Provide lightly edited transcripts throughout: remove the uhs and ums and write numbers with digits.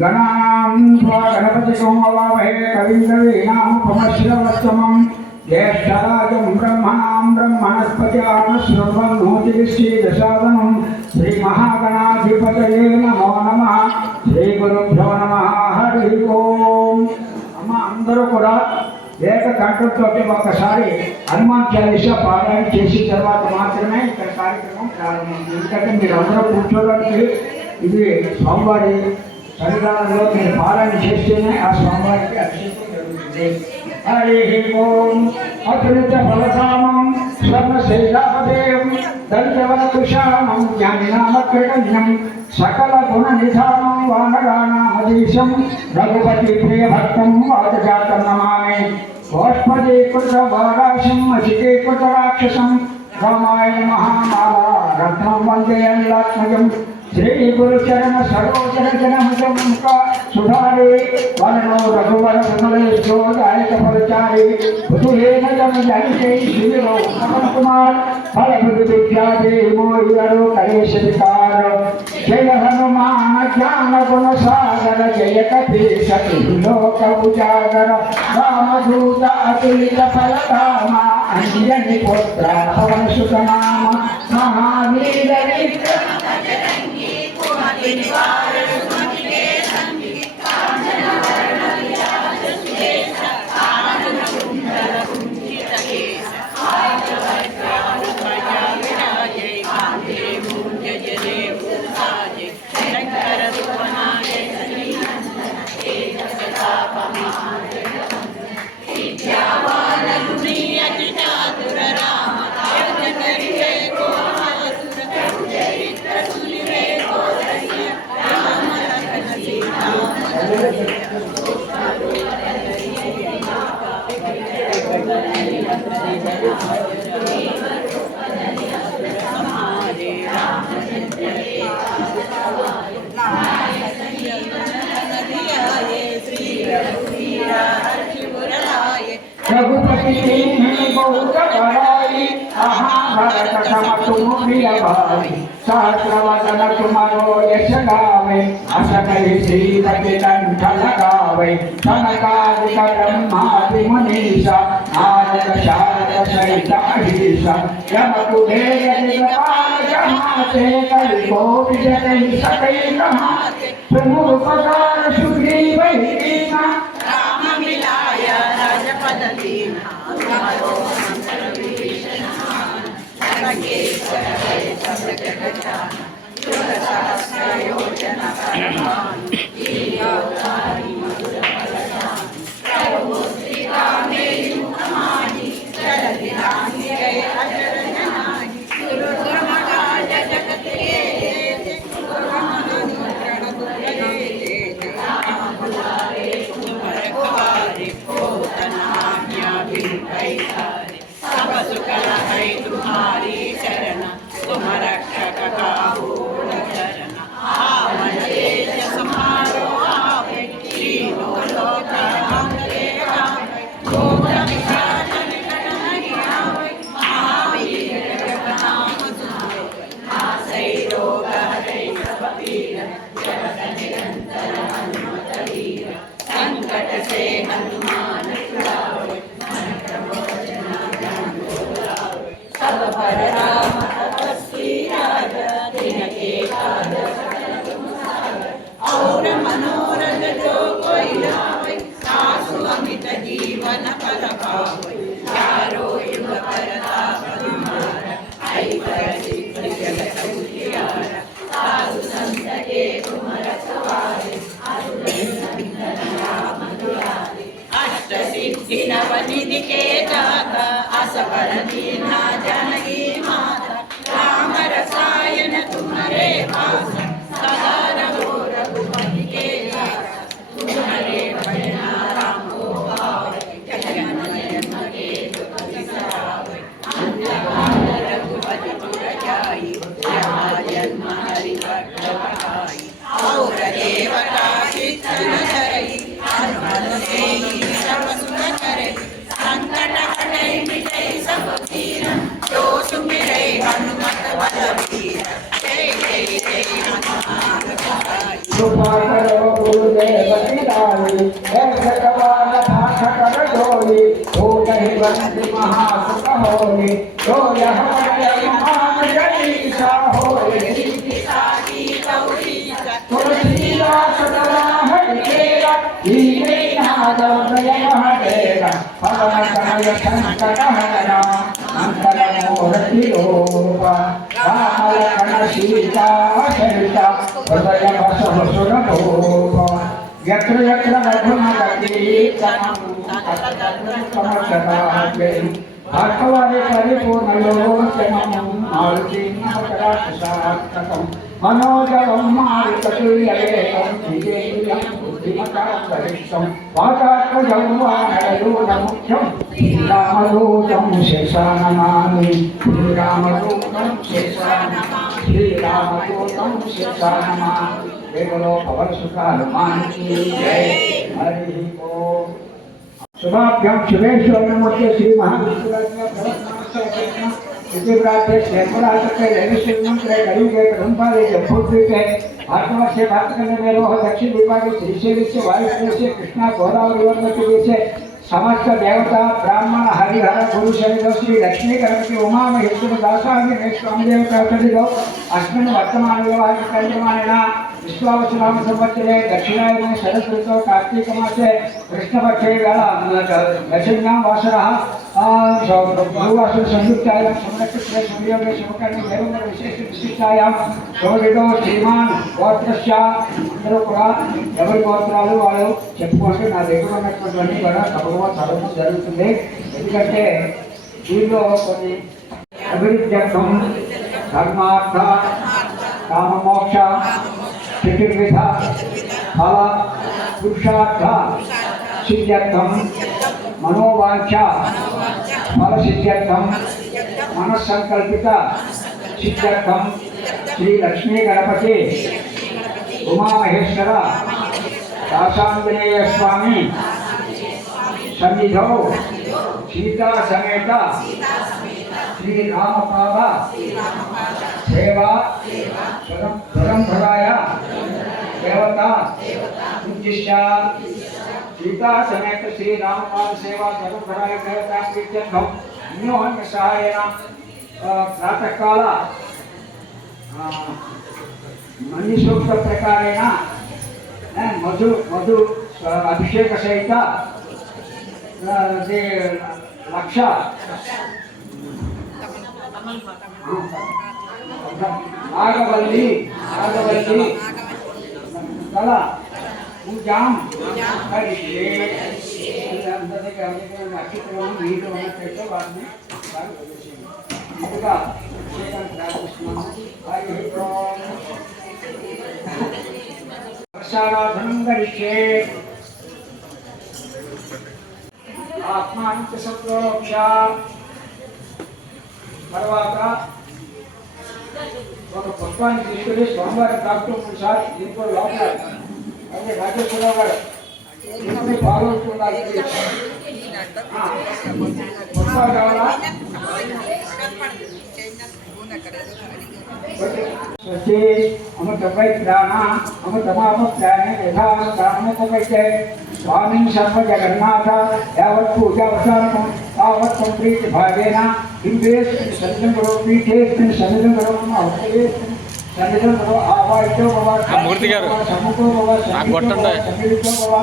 गणपतिं हवामहे कविं कवीनामुपमश्रवस्तमं ज्येष्ठराजं ब्रह्मणां ब्रह्मणस्पतिं श्रवणोतिष्ठीदशादनं श्रीमहागणाधिपतये नमो नमः श्रीगुरुभ्यो नमः हरि ओम अम्मा अंदरू కూడా ఏకకంఠంతో ఒక్కసారి హనుమాన్ చాలీసా పారాయణ చేసిన తర్వాత మాత్రమే ఇక్కడ కార్యక్రమం ప్రారంభమవుతుంది. ఎందుకంటే మీరు అందరూ కూర్చోడానికి ఇది స్వామివారి సన్నిధానంలో మీరు పారాయణ చేస్తేనే ఆ స్వామివారికి అభిషేకం జరుగుతుంది. హరి ఓం అతులిత ఫలకామం స్వర్ణశైలాపదేయం దంతవరకుశామం జ్ఞానినామకృతజ్ఞం సకల గుణ నిధానం వానరానామదీశం రఘుపతి ప్రియభక్తం వాజజాతం నమామి. గోష్పదీకృత వారాశం అసికీకృత రాక్షసం రామాయ మహామాలా రత్నం వందే అల్లాత్మజం श्री गुरुचरण सरोजन जनमुख सुधारे वनो रघुवर कमलेशो दायक फलचारी बुधुहेन जन जनिते श्रीरो पवन कुमार फल बुद्धि विद्या दे मोहिरो कलेश विकार जय हनुमान ज्ञान गुण सागर जय कपीश लोक उजागर रामदूत अतुलित फलधामा अंजनी पुत्र पवन सुत नाम महावीर विक्रम रघुपति बहुत बड़ाई महाभारत सम तुम प्रिय भाई सहस्रवदन तुम्हारो यश गावे अस कहि श्रीपति कंठ लगावे सनकादिक ब्रह्मादि मुनीसा नारद शारद सहित अहिसा यम कुबेर दिगपाल जहाते कलि कोटि जनहि सकै कहाते प्रभु उपकार सुग्रीव कीना राम मिलाय राजपद दीना तुम्हारो मंत्र विभीषण सर्वेश्वर है सब जगत जुग सहस्र योजन परमान ईयोतारि मधुर फलदान प्रभु श्री रामेरु नमामि जलधि रामि जय अजर जनानि गुरु गुरुमगा जगत के गुरुमनुद्रण गुरु राम बुलारे तुमर कुवारे पोतनाज्ञा बिन पैसारे सब सुख है तुम्हारी शरण तुम रक्षक काहू न शरण आवन तेज समारो आवे तीनों लोक मंगले आवे भोग विशाल निकट नहीं आवे महावीर जग नाम सुनावे नासै रोग हरै सब पीर जगत निरंतर हनुमत वीर संकट से हनुमान छुड़ावे मन क्रम वचन ध्यान बोलावे सब पर राम तपस्वी राजा तिनके काज सकल तुम सागर और मनोरथ जो कोई लावे सासु अमित जीवन फल पावे चारों युग परताप तुम्हारा ऐकर सिद्धि जगत उजियारा साधु संत के तुम रखवारे नंदन राम दुलारे अष्ट सिद्धि नव निधि के दाता असबर दीना जानकी माता राम रसायन तुम्हारे पास सदा रहो रघुपति के दास तुम्हारे भजन राम को पावे जगन नयन के दुख बिसरावे अंतकाल रघुपति पुर जाई जहाँ जन्म हरि भक्त बहाई और देवता कीर्तन धरई हनुमत से सब सुख करे संकट हटई मिटई सब पीर जो सुमिरै हनुमत बलबीर जय जय जय हनुमान। महासुख होए तो यह मान गणेशा होए तुलसीदास सदा हरिकेरा धीरे नाद प्रयम हरेगा पवन कमल संकट हरना मंगल मूर्ति रूपा राम लखन सीता सहिता हृदय बसव सुर रूपा यत्र यत्र रघुनाथी भागवते परिपूर्णयोचनम् मारुतिं मनोजवं मारुततुल्यवेगं जितेन्द्रियं बुद्धिमतां वरिष्ठं वातात्मजं वानरयूथमुख्यं श्रीरामदूतं शिरसा नमामि श्रीरामदूतं शिरसा नमामि श्रीरामदूतं शिरसा नमामि देवलो पवन सुख हनुमान की जय हरि ओम शुभाभ्यां शुभेश्वर नमोते श्री महाविष्णुराज्ञा इति प्राप्ते श्वेतराजके रविश्रीमंत्रे कलियुगे प्रथमपादे जम्बूद्वीपे भारतवर्षे भारतखंड में रोह दक्षिण विभागे श्रीशैल से वायुव्य से कृष्णा गोदावरी वर्ग के बीच समस्त देवता ब्राह्मण हरिहर गुरु शैल श्री लक्ष्मी गणपति उमा महेश्वर दासांगी स्वामी देवता प्रतिदो अस्मिन् वर्तमान व्यवहार कार्यमानेन विश्वावसुनाम संवत्सरे दक्षिणायने शरद ऋतौ कार्तिक मासे कृष्णपक्षे दशम्यां वासरः गुरुवासर संयुक्तायां समनक्षत्रे संयोगे शुभकर्णे देवंद्र विशेष विशिष्टायां శోభితో శ్రీమాన్ గోత్రస్య అందరూ కూడా ఎవరి గోత్రాలు వాళ్ళు చెప్పుకుంటే నా దగ్గర ఉన్నటువంటి కూడా తప్పకుండా చదవడం జరుగుతుంది. ఎందుకంటే దీనిలో కొన్ని అభివృద్ధ్యర్థం ధర్మార్థ కామమోక్ష చతుర్విధ ఫల పురుషార్థ సిద్ధ్యర్థం మనోవాంఛ ఫల సిద్ధ్యర్థం మనస్సంకల్పిత सिद्ध्यर्थम श्री लक्ष्मी गणपति उमा महेश्वर दासांजनेय स्वामी सन्निधौ सीता समेत श्री रामपाद सेवा परंपराया देवता उद्दिश्य सीता समेत श्री रामपाद सेवा परंपराया देवता प्रीत्यर्थम अन्योन्य सहायेन प्रातः काल मनीषोक्त प्रकारेण मधु मधु अभिषेक सहित लक्ष नागवल्ली कल पूजा करिष्ये वर्षाराधनं करिष्ये आत्मानं च सप्रोक्ष తర్వాత ఒక పుష్పాన్ని తీసుకుని స్వామివారి డాక్టర్ సార్ దీంట్లో లోపల అదే రాజేశ్వరరావు గారు దీన్ని ఫాలో ఉండాలి. పుష్పాలు కావాలా अमृतपै प्राण अमृतमाप प्राण यथा प्राणोपैते स्वामी सर्व जगन्नाथ यावत् पूजावसानं तावत् प्रीत भावेन बिम्बेस्मिन् सन्निधं करो पीठेस्मिन् सन्निधं करो अवतरेस्मिन् सन्निधं करो आवाहितो भव समुखो भव सन्निधो भव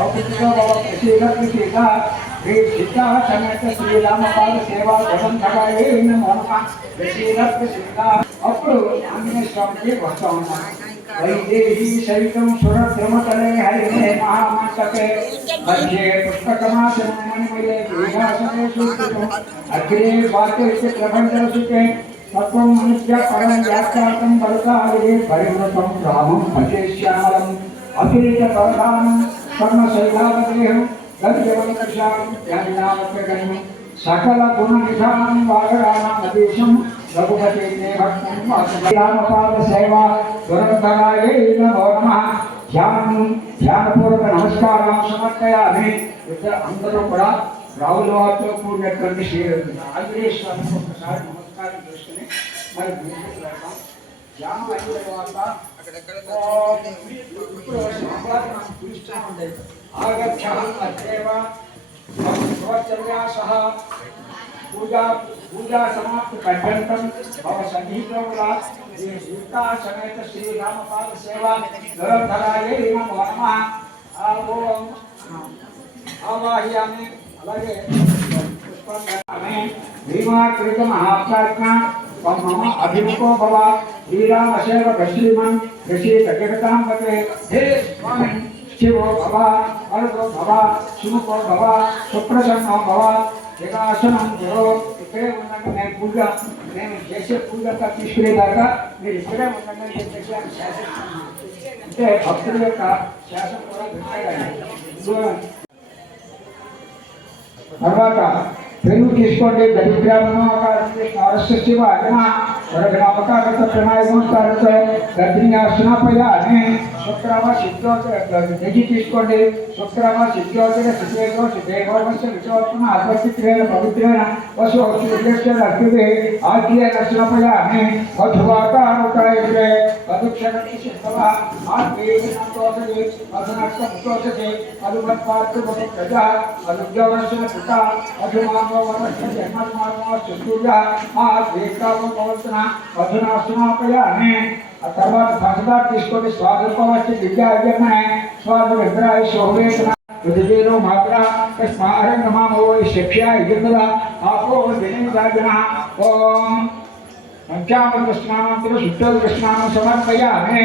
अवतितो भव प्रसीदा श्री सीता समेत श्री रामपाद सेवा धर्मधराये नमो नमः प्रसीदा प्रसीदा అప్పుడు ఆంజనేయ స్వామికి వస్తా ఉన్నాం. వైదేహి సైతం సురద్రమతలే హరిమే మహామంటపే మధ్యే పుష్పకమాసనమణిమయే విహాసనే సూత్రితం అగ్రే వాక్యస్య ప్రబంధరసుతే తత్వం మనుష్య పరం వ్యాఖ్యాతం బలకాలే పరివృతం రామం భజేశ్యామలం అభిరిత పరధానం స్వర్ణశైలావదేహం గద్యవంకర్షాం జ్ఞానామత్యగణ్యం సకల గుణ నిధానం వాగరాణం అదేశం रघुपति ने भक्त रामपाद सेवा दुरंतराये नमो नमः ध्यानपूर्वक नमस्कार समर्पयामि. अंदर राहुल वारिతో కూడినటువంటి శ్రీ ఆంజనేయ స్వామికి ఒకసారి నమస్కారం చేసుకుని మరి ముందుకు వెళ్దాం. ధ్యానం అయిన తర్వాత ఇప్పుడు స్వామివారు మనం పిలుస్తూ ఉండే ఆగచ్చ అద్దేవ సహ पूजा समाप्त पर्यंतम भव सन्निहितोला सीता समेत श्री रामपाद सेवा धराये नमो नमः ओम आवाहयामि అలాగే పుష్పాన్ని భీమాకృత మహాప్రాజ్ఞ మమ అభిముఖో భవ శ్రీరామ సేవక శ్రీమన్ ఋషి జగతాం వతే హే స్వామి శివో భవ వరదో భవ సుముఖో భవ సుప్రసన్నో భవ ఏకాసనం గురో ఇక్కడే ఉండండి నేను పూజ నేను చేసే పూజ తీసుకునేదాకా మీరు ఇక్కడే ఉండండి అని చెప్పేసి శాసిస్తున్నాను అంటే భక్తుల యొక్క శాసనం కూడా పెట్టాడు తర్వాత పెరుగు తీసుకోండి దరిద్రాలను స్వారస్య వరగ్రామకారత ప్రణాయకారత గర్భిణ్యాసనపయ అని శుక్రమ సిద్ధోచర నెయ్యి తీసుకోండి శుక్రమ సిద్ధోచర సిద్ధేగో సిద్ధేగోవస్య విచోత్మ అద్వైత్రేణ పవిత్రేణ వసు విశేషణ అర్పితే ఆద్య దర్శనపయ అని మధువాకారుతాయితే మధుక్షణి సిద్ధవ ఆత్మీయంతోసది మధునష్టముతోసది మధుమత్పాత్ర ప్రజ మధుజ్ఞవర్షణ పుట మధుమానో వరస్య జన్మమానో చతుర్య ఆ ఏకావ పవత్న మధునాశనాపయ అని ఆ తర్వాత పంచదార తీసుకొని స్వాగల్పవచ్చి విద్యార్జన స్వాగవిగ్రహ శోభేతన ఉదజేనో మాత్ర స్మారం నమామో శిక్షా ఇజంగల ఆపో దినేంద్రాజన ఓం పంచామృత స్నానంతో శుద్ధోదక స్నానం సమర్పయామి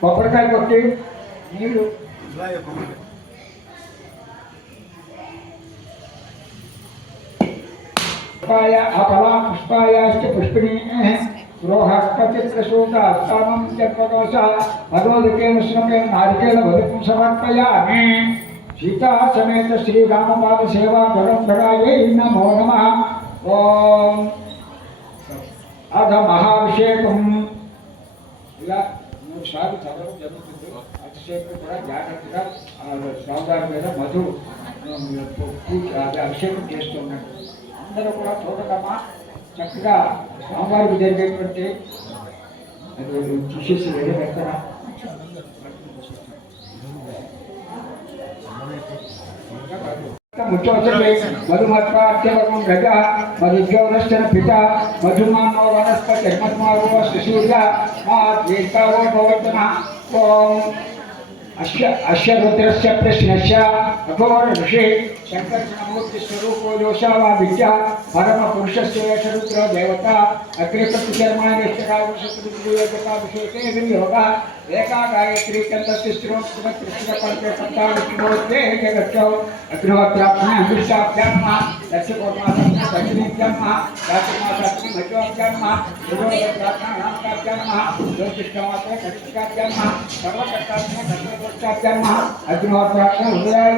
కొబ్బరికాయ కొట్టి నీళ్ళు पुष्पाय अपला पुष्पायाश्च पुष्पिणी गृहस्पतित्रशूकास्तामं चत्वकोश भगवदकेन श्रमेण नारिकेल वधुं समर्पयामि सीता समेत श्री रामपाद सेवा धरायै नमो नमः ओम अध महाभिषेकं ఇలా మూడు సార్లు చదవడం జరుగుతుంది అభిషేకం కూడా జాగ్రత్తగా స్వామివారి మీద మధు అభిషేకం చేస్తున్నాడు అందరూ కూడా చూడటమా చక్కగా స్వామివారికి జరిగేటువంటి చూసేసి వేరే పెడతారా ముచ్చోచే మధుమత్వార్చవకం గజ మధుజ్ఞవనశ్చన పిత మధుమానో వనస్పతి మధుమానో శిశూర్య మా దీర్ఘావో భవతన ఓం अश्य रुद्रस्य प्रश्नस्य अघोर ऋषि शंकरमूर्ति स्वरूपो योषावा विद्या परम पुरुषस्य रुद्र देवता अग्रिपति शर्मानिष्ठकाभिषेके विनियोगा एका गायत्री चंद्रतिस्रोत्कृष्णपंचे सप्ताविष्णोत्ते जगत्सौ अग्निहोत्रात्मने अभिष्टाभ्याम दक्षकोटमासत्ने दक्षिणीभ्याम रात्रिमासत्ने मध्योभ्याम गुरुहोत्रात्मने ज्योतिष्ठमात्रे दक्षिणाभ्याम सर्वकर्तात्मने दक्षिणकोटाभ्याम अग्निहोत्रात्मने हृदयाय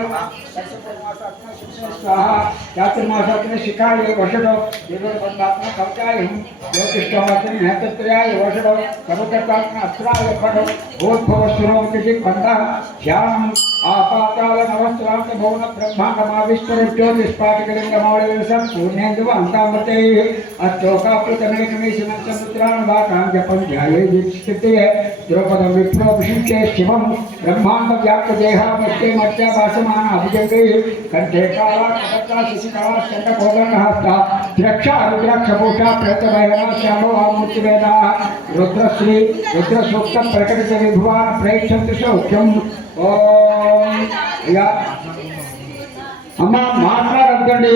दक्षकोटमासत्ने स्वाहा रात्रिमासत्ने शिखाय वषडो गुरुहोत्रात्मने कवचाय ज्योतिष्ठमात्रे नेत्रत्रयाय वषडो सर्वकर्तात्मने अस्त्राय फडो भूतभवस्वरूपिति बंधा श्याम आपाताल नवस्त्रांत भवन ब्रह्मांडमाविष्कर ज्योतिष्पाटिकलिंगमौलिसं पूर्णेन्दुव अन्तामते अष्टोकाप्लुतमेकमेशनं समुद्रान् वाकां जपं ध्याये दीक्षिते द्रौपदं विप्रोभिषिच्य शिवं ब्रह्माण्डव्याप्तदेहामस्ते मध्य भासमान अभिजगे कण्ठे काला कटका शिशिकला चण्डकोदरहस्ता द्रक्षा रुद्राक्षभूषा प्रेतभयना श्यामो आमूर्तिवेदा रुद्रश्री रुद्रसूक्त प्रकटित विभुवान् प्रेक्षन्तु सौख्यम् ఓం ఇక అమ్మ మాట్లాడద్దండి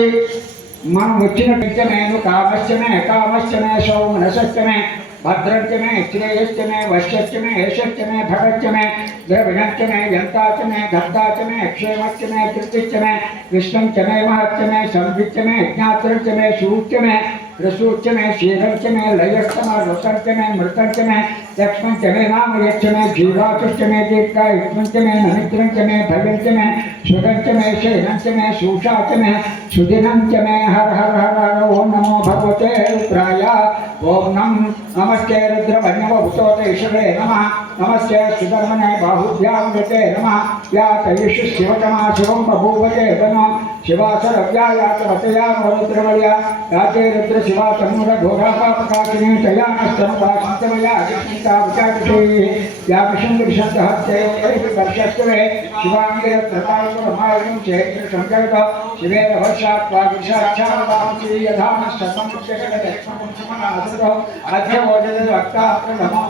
మనం వచ్చిన పిచ్చమేను కామస్యమే కామస్యమే సౌమనసస్యమే భద్రంచమే శ్రేయస్యమే వశ్యస్యమే యశస్యమే భగత్యమే ద్రవిణత్యమే జంతాచమే దత్తాచమే క్షేమత్యమే కృతిత్యమే విష్ణుంచమే మహత్యమే సంవిత్యమే జ్ఞాత్రంచమే సూచ్యమే रसूच्यमे शीरंचमे लयस्तमे रुसंचमे मृतंचमे लक्ष्मणचमे नामयच्चमे जीवाचुश्चमे दीर्घायुष्मंचमे नमित्रंचमे भयंचमे सुगंचमे शैनंचमे शूषाचमे सुदिनंचमे हर हर हर हर ओम नमो भगवते रुद्राय ओम नमस्ते रुद्रवन्यवभूतोते ईश्वरे नमः नमस्ते सुधर्मणे बाहुभ्यां गते नमः या तयिष शिवतमा शिवं बभूवते तनो शिवासरव्यायातवतया मौलित्रमया राजे रुद्र शिवा तन्मुख घोरापापकाकिनी शयानस्तनुपाशन्तमया अग्निष्ठा विचाकृते या विशुन्दविशन्तहस्ते वर्षस्वे शिवाङ्गिरत्रकालपुरमायं चैत्र संजयत शिवेन वर्षात्वा विशाक्षावांसी यथानस्तसंक्षेपदक्षमनासुरो अध्यवोजदवक्ता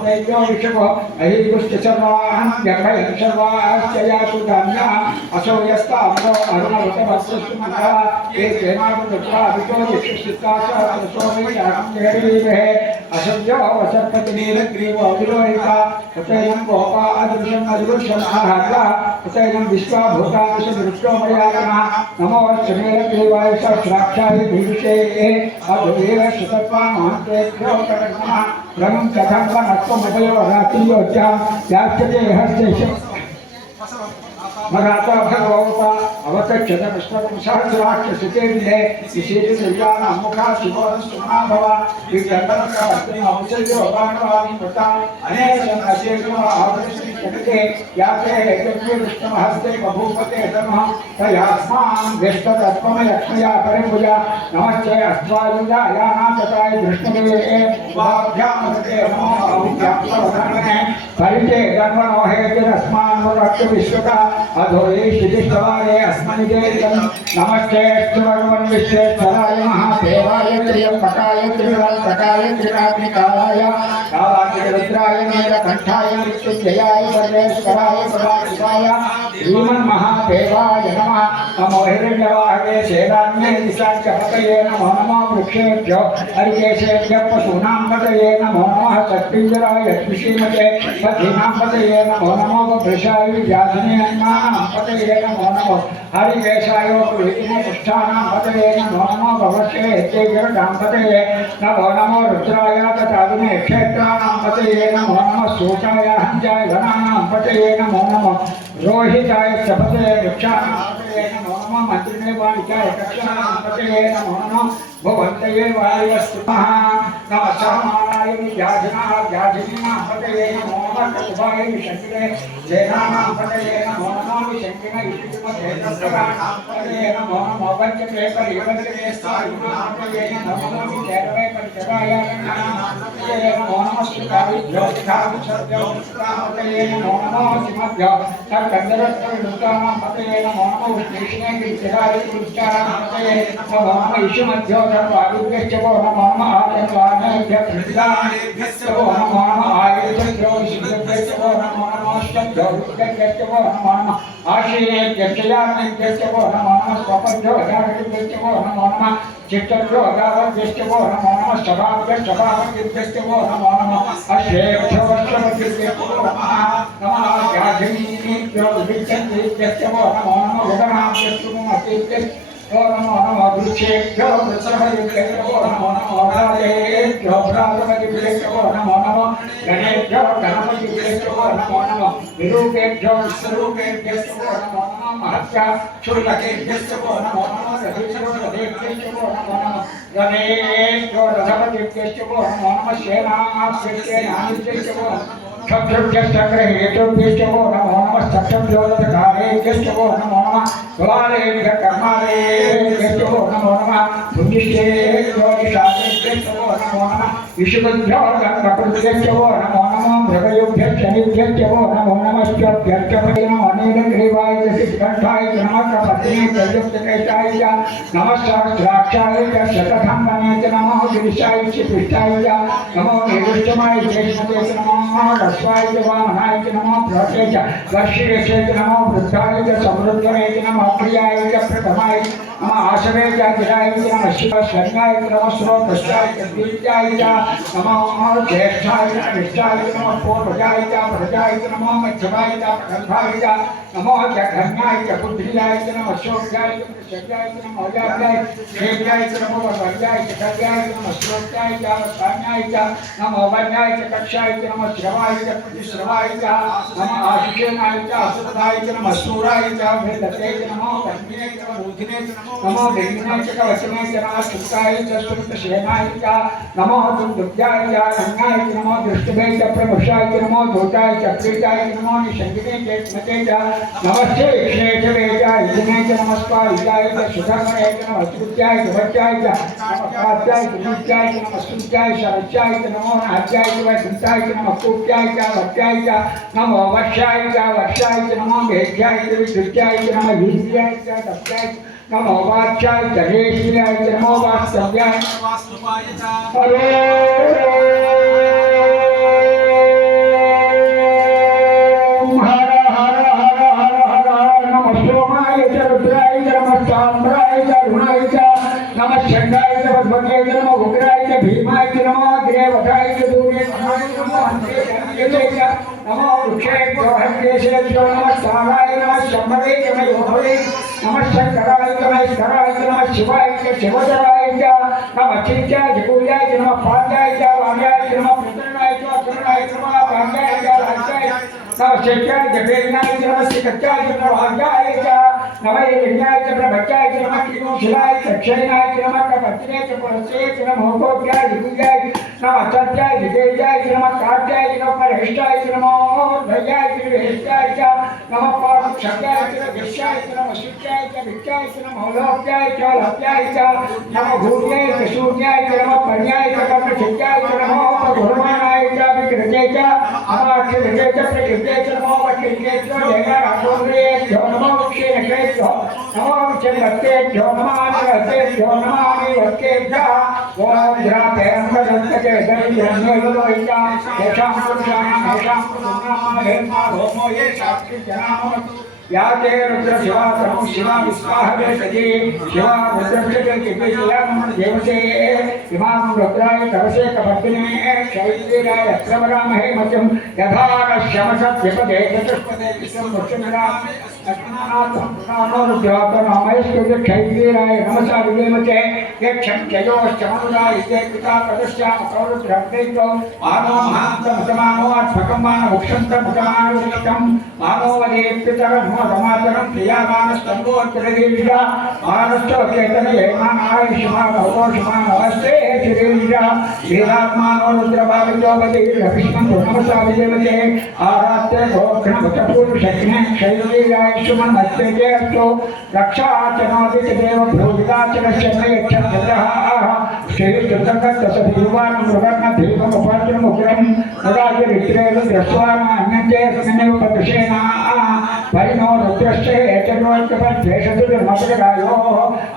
दैत्यो विषभो अहिपुष्टचर्वाहं यभयं सर्वाश्चयातु धाम्या असो यस्ताम्रो अरुणवतवस्सुमता ये सेनापुत्रा वितो विशिष्टाचारसोमयाहं जयरीमहे असंजो वसत्पतिनीलग्रीवो विलोहिता ततैनं गोपा अदृशं अदृशं आहर्वा ततैनं विश्वाभूतांशदृष्टोमयागमः नमो श्रीलग्रीवाय सहस्राक्षाय धीविषे अधुवीर सुतत्वा महान्तेभ्यो नमः ब्रह्म कथं वनत्वमुपयो रात्रियोज्यां याच्यते हस्ते मराता भगवता अवतक्षत विष्णुं सहस्राक्षसितेर्ये विशेषदिव्यानां मुखा शिवोऽस्तुना भव विज्ञापनकास्तेन औषधयो बाणवानि कृता अनेकं अशेषो आवृष्टिकटे याते हेतुभ्यो विष्णुहस्ते बभूपते नमः तयास्मान् व्यष्टतत्त्वमलक्ष्म्या परिभुजा नमश्चे अस्त्वायुजायानाथताय विष्णुदेवे उभाभ्यामते नमो औभ्याप्तवधन्मने परिते धन्वनो हेतिरस्मान् रक्तविश्वका अधोये शिशिष्टवारे अस्मनिकेतं नमस्ते भगवन् विश्वेश्वराय महादेवाय त्र्यम्बकाय त्रिवल्लकाय त्रिनाग्निकालाय कालाग्निरुद्राय नीलकण्ठाय मृत्युञ्जयाय सर्वेश्वराय सदाशिवाय श्रीमन्महादेवाय नमः नमो हिरण्यवाहवे शेदान्ये दिशाच्यपतये नमो नमो वृक्षेभ्यो हरिकेशेभ्यः पशूनां पतये नमो नमः तत्पिञ्जराय श्रीमते पथीनां पतये नमो नमो वृषाय व्याधिने पतये नमो नमो हरिकेशाय पुष्ठानां पतये नमो नमो भवस्ये हेतेगिरडां पतये नमो नमो रुद्राय तथाग्ने क्षेत्राणां पतये नमो नमः सूताय हंजाय वनानां पतये नमो नमो रोहिताय सपतये वृक्षाणां पतये नमो नमः मन्त्रिणे वाणिकाय कक्षाणां पतये नमो नमः भवन्तये वायुस्तुमः नमः सहमानाय व्याधिनीनां पतये नमो नमः ककुभाय विशङ्किने सेनानां पतये नमो नमः विशङ्किने इष्टिमतेन्द्रस्वराणां पतये नमो नमः वज्रके परिवज्रके स्थायुनां पतये नमो नमः विचैरवे परिचराय पतये नमो नमः श्रुताय ज्योतिषाविशर्यो पतये नमो नमः सिंहभ्यो तद्गन्धर्वत्वविनुतानां पतये नमो नमः विष्णुष्णे गिरिचराय पुरुषाणां पतये नमो नमः ईशुमध्यो सर्वादिभ्यश्च वो नमो नमः आर्यवाणेभ्यः प्रतिदानेभ्यश्च वो नमो नमः आयुधभ्यो विशुद्धभ्यश्च वो नमो नमः अष्टभ्यो विशुद्धभ्यश्च वो नमो नमः आशीर्यभ्यश्च यामेभ्यश्च वो नमो नमः स्वपभ्यो जागृभ्यश्च वो नमो नमः चित्तभ्यो गावभ्यश्च वो नमो नमः शभाभ्यश्च वो नमो नमः अश्वेभ्यो अश्वभ्यश्च वो नमः नमः व्याधिनीभ्यो विभिन्नभ्यश्च वो नमो नमः उदराभ्यश्च वो नमो नमः वृक्षेभ्यो वृषभेभ्यो नमो नमः राजेभ्यो भ्रातृपतिभ्यो नमो नमः गणेभ्यो गणपतिभ्यो नमो नमः विरूपेभ्यो विश्वरूपेभ्यो नमो नमः महत्या क्षुल्लकेभ्यो नमो नमः रथेभ्यो नमो नमः गणेभ्यो रथपतिभ्यो नमो नमः सेनाभ्यो क्षत्रिभ्यश्चक्रहेतुभ्यश्च वो नमो नमः सप्तभ्योदकारेभ्यश्च वो नमो नमः कुलालेभ्यः कर्मालेभ्यश्च वो नमो नमः पुण्यश्चेभ्यो निषादेभ्यश्च वो नमो नमः विशुद्धभ्यो गङ्गप्रभृभ्यश्च वो नमो नमः मृगयुभ्यश्च शनिभ्यश्च वो नमो नमश्चभ्यश्च नमो नीलग्रीवाय सिद्धकण्ठाय नमः कपतिने प्रयुक्तकेशाय नमः सहस्राक्षाय च शतधम्मने च नमः गिरिशाय च पृष्ठाय च नमो निरुष्टमाय ज्येष्ठते च नमः रस्वाय च वामनाय च नमो बृहते च वर्षियसे च नमो वृद्धाय च समृद्धये च नमः प्रियाय च प्रथमाय नमः आशवे च गिराय च नमः शिवशर्याय च नमः श्रोत्रस्याय च दीप्त्याय च नमः ज्येष्ठाय च निष्ठाय च नमः पूर्वजाय च प्रजाय च नमः मध्यमाय च प्रगल्भाय च नमो च घन्याय च बुद्धियाय च नमः शोभ्याय च प्रशव्याय च नमः औजाभ्याय देव्याय च नमो वर्याय च खग्याय च नमः श्रोत्याय च स्थान्याय च नमो वन्याय च कक्षाय च नमः श्रवाय च प्रतिश्रवाय च नमः आशिषेनाय च असुरदाय च नमः सूराय च भेदते च नमो कस्मिने च बूधिने च नमो बेगिने च कवचने च नमः सुताय च सुतसेनाय च नमो दुर्गाय च गंगाय च नमो दृष्टवे च प्रमुषाय च नमो धूताय च प्रीताय च नमो निषंगिते च स्मते च नमस्ते विष्णुवे च यजने च नमस्काराय च सुधर्मणे च नमस्तुत्याय च वच्याय च नमस्काराय च नित्याय च नमस्तुत्याय शरच्याय च नमो नाज्याय च वैकुंठाय च नमस्तुत्याय च वच्याय च नमो वर्षाय च नमो भेद्याय च विद्युत्याय च नमो वीर्याय च दप्याय नमो वाच्याय च हेश्याय च नमो वास्तव्याय हरे नमः शंगाय च भगवते नमो उग्राय च भीमाय च नमो देवताय च दूरे नमो हंते च नमो वृक्षेभ्यो हंतेशेभ्यो नमः साराय नमः शंभवे च मयोभवे नमः शंकराय च महेश्वराय च नमः शिवाय च शिवधराय च नमः चित्याय च पूजाय च नमः पाद्याय च वार्याय च नमः प्रसन्नाय च असुरनाय च नमः भाग्याय च राज्याय नमः शेत्याय च वेदनाय च नमः सिकत्याय च प्रभाग्याय च नमः यज्ञाय च प्रभक्त्याय च नमः किमोशिलाय च क्षयनाय च नमः कपत्रे च पुरस्ते च नमः होकोप्याय च पूजाय नमः सत्याय च तेजाय च नमः काट्याय च नमः परहिष्टाय च नमः धैर्याय च विहिष्टाय च नमः पाक्षत्याय च विष्याय च नमः शुच्याय च विच्याय च नमः लोक्याय च लप्याय च नमः भूर्याय च शून्याय च नमः पर्याय च कर्मचित्याय च नमः गुरुमानाय च विकृते च अमाक्षिते च प्रकृते च नमः वक्रिते च देवाराधोरेभ्यो नमः क्षीणकेभ्यो नमो चन्द्रतेभ्यो नमः नरतेभ्यो नमः निवर्तेभ्यः ओम ग्रापेऽम्बदन्तके दैव्यन्योलोहिता येषां पुरुषाणां येषां पुरुषाणां होमो ये शास्त्रिजनामवतु या ते रुद्रशिवासनं शिवा विस्वाहवे सजी शिवा रुद्रक्षितिकिपिशिलां देवसे इमां रुद्राय तवसे कपर्दिने शैलीराय अत्रवरामहे मत्यं यथा नश्यमसत्यपदे चतुष्पदे विश्वं वृक्षमिरामि क्षैलीराय नमसा विदेमते यक्षं जयोश्चमनुराय ते पिता तदस्याम कौरुद्रब्दैतो मानो महान्तमतमानोऽत्मकं मानमुक्षन्तमतमानुष्टं मानोवदे पितरमोदमातरं प्रियामानस्तम्भोत्तरदेविषा मानस्तोकेतनये मानायुष्मानवतोषमानवस्ते चिरेविषा श्रीरात्मानो रुद्रभावितो वदेविष्णं नमसा विदेमते आरात्य गोघ्नमुतपूर्वशक्ने क्षैलीराय सुमन मत्स्येतो रक्षाचनादित देव भोगिदाचनस्य यक्षत्रः श्रीकृतकस्य मृगन्न देवम् उपार्जनम् उग्रं मृगादिरित्रेण दृष्ट्वान् अन्यन्ते अस्मिन्नेव पदुषेण परिणो रुद्रस्य एतन्वन्तपद्वेषदुर्मतगायो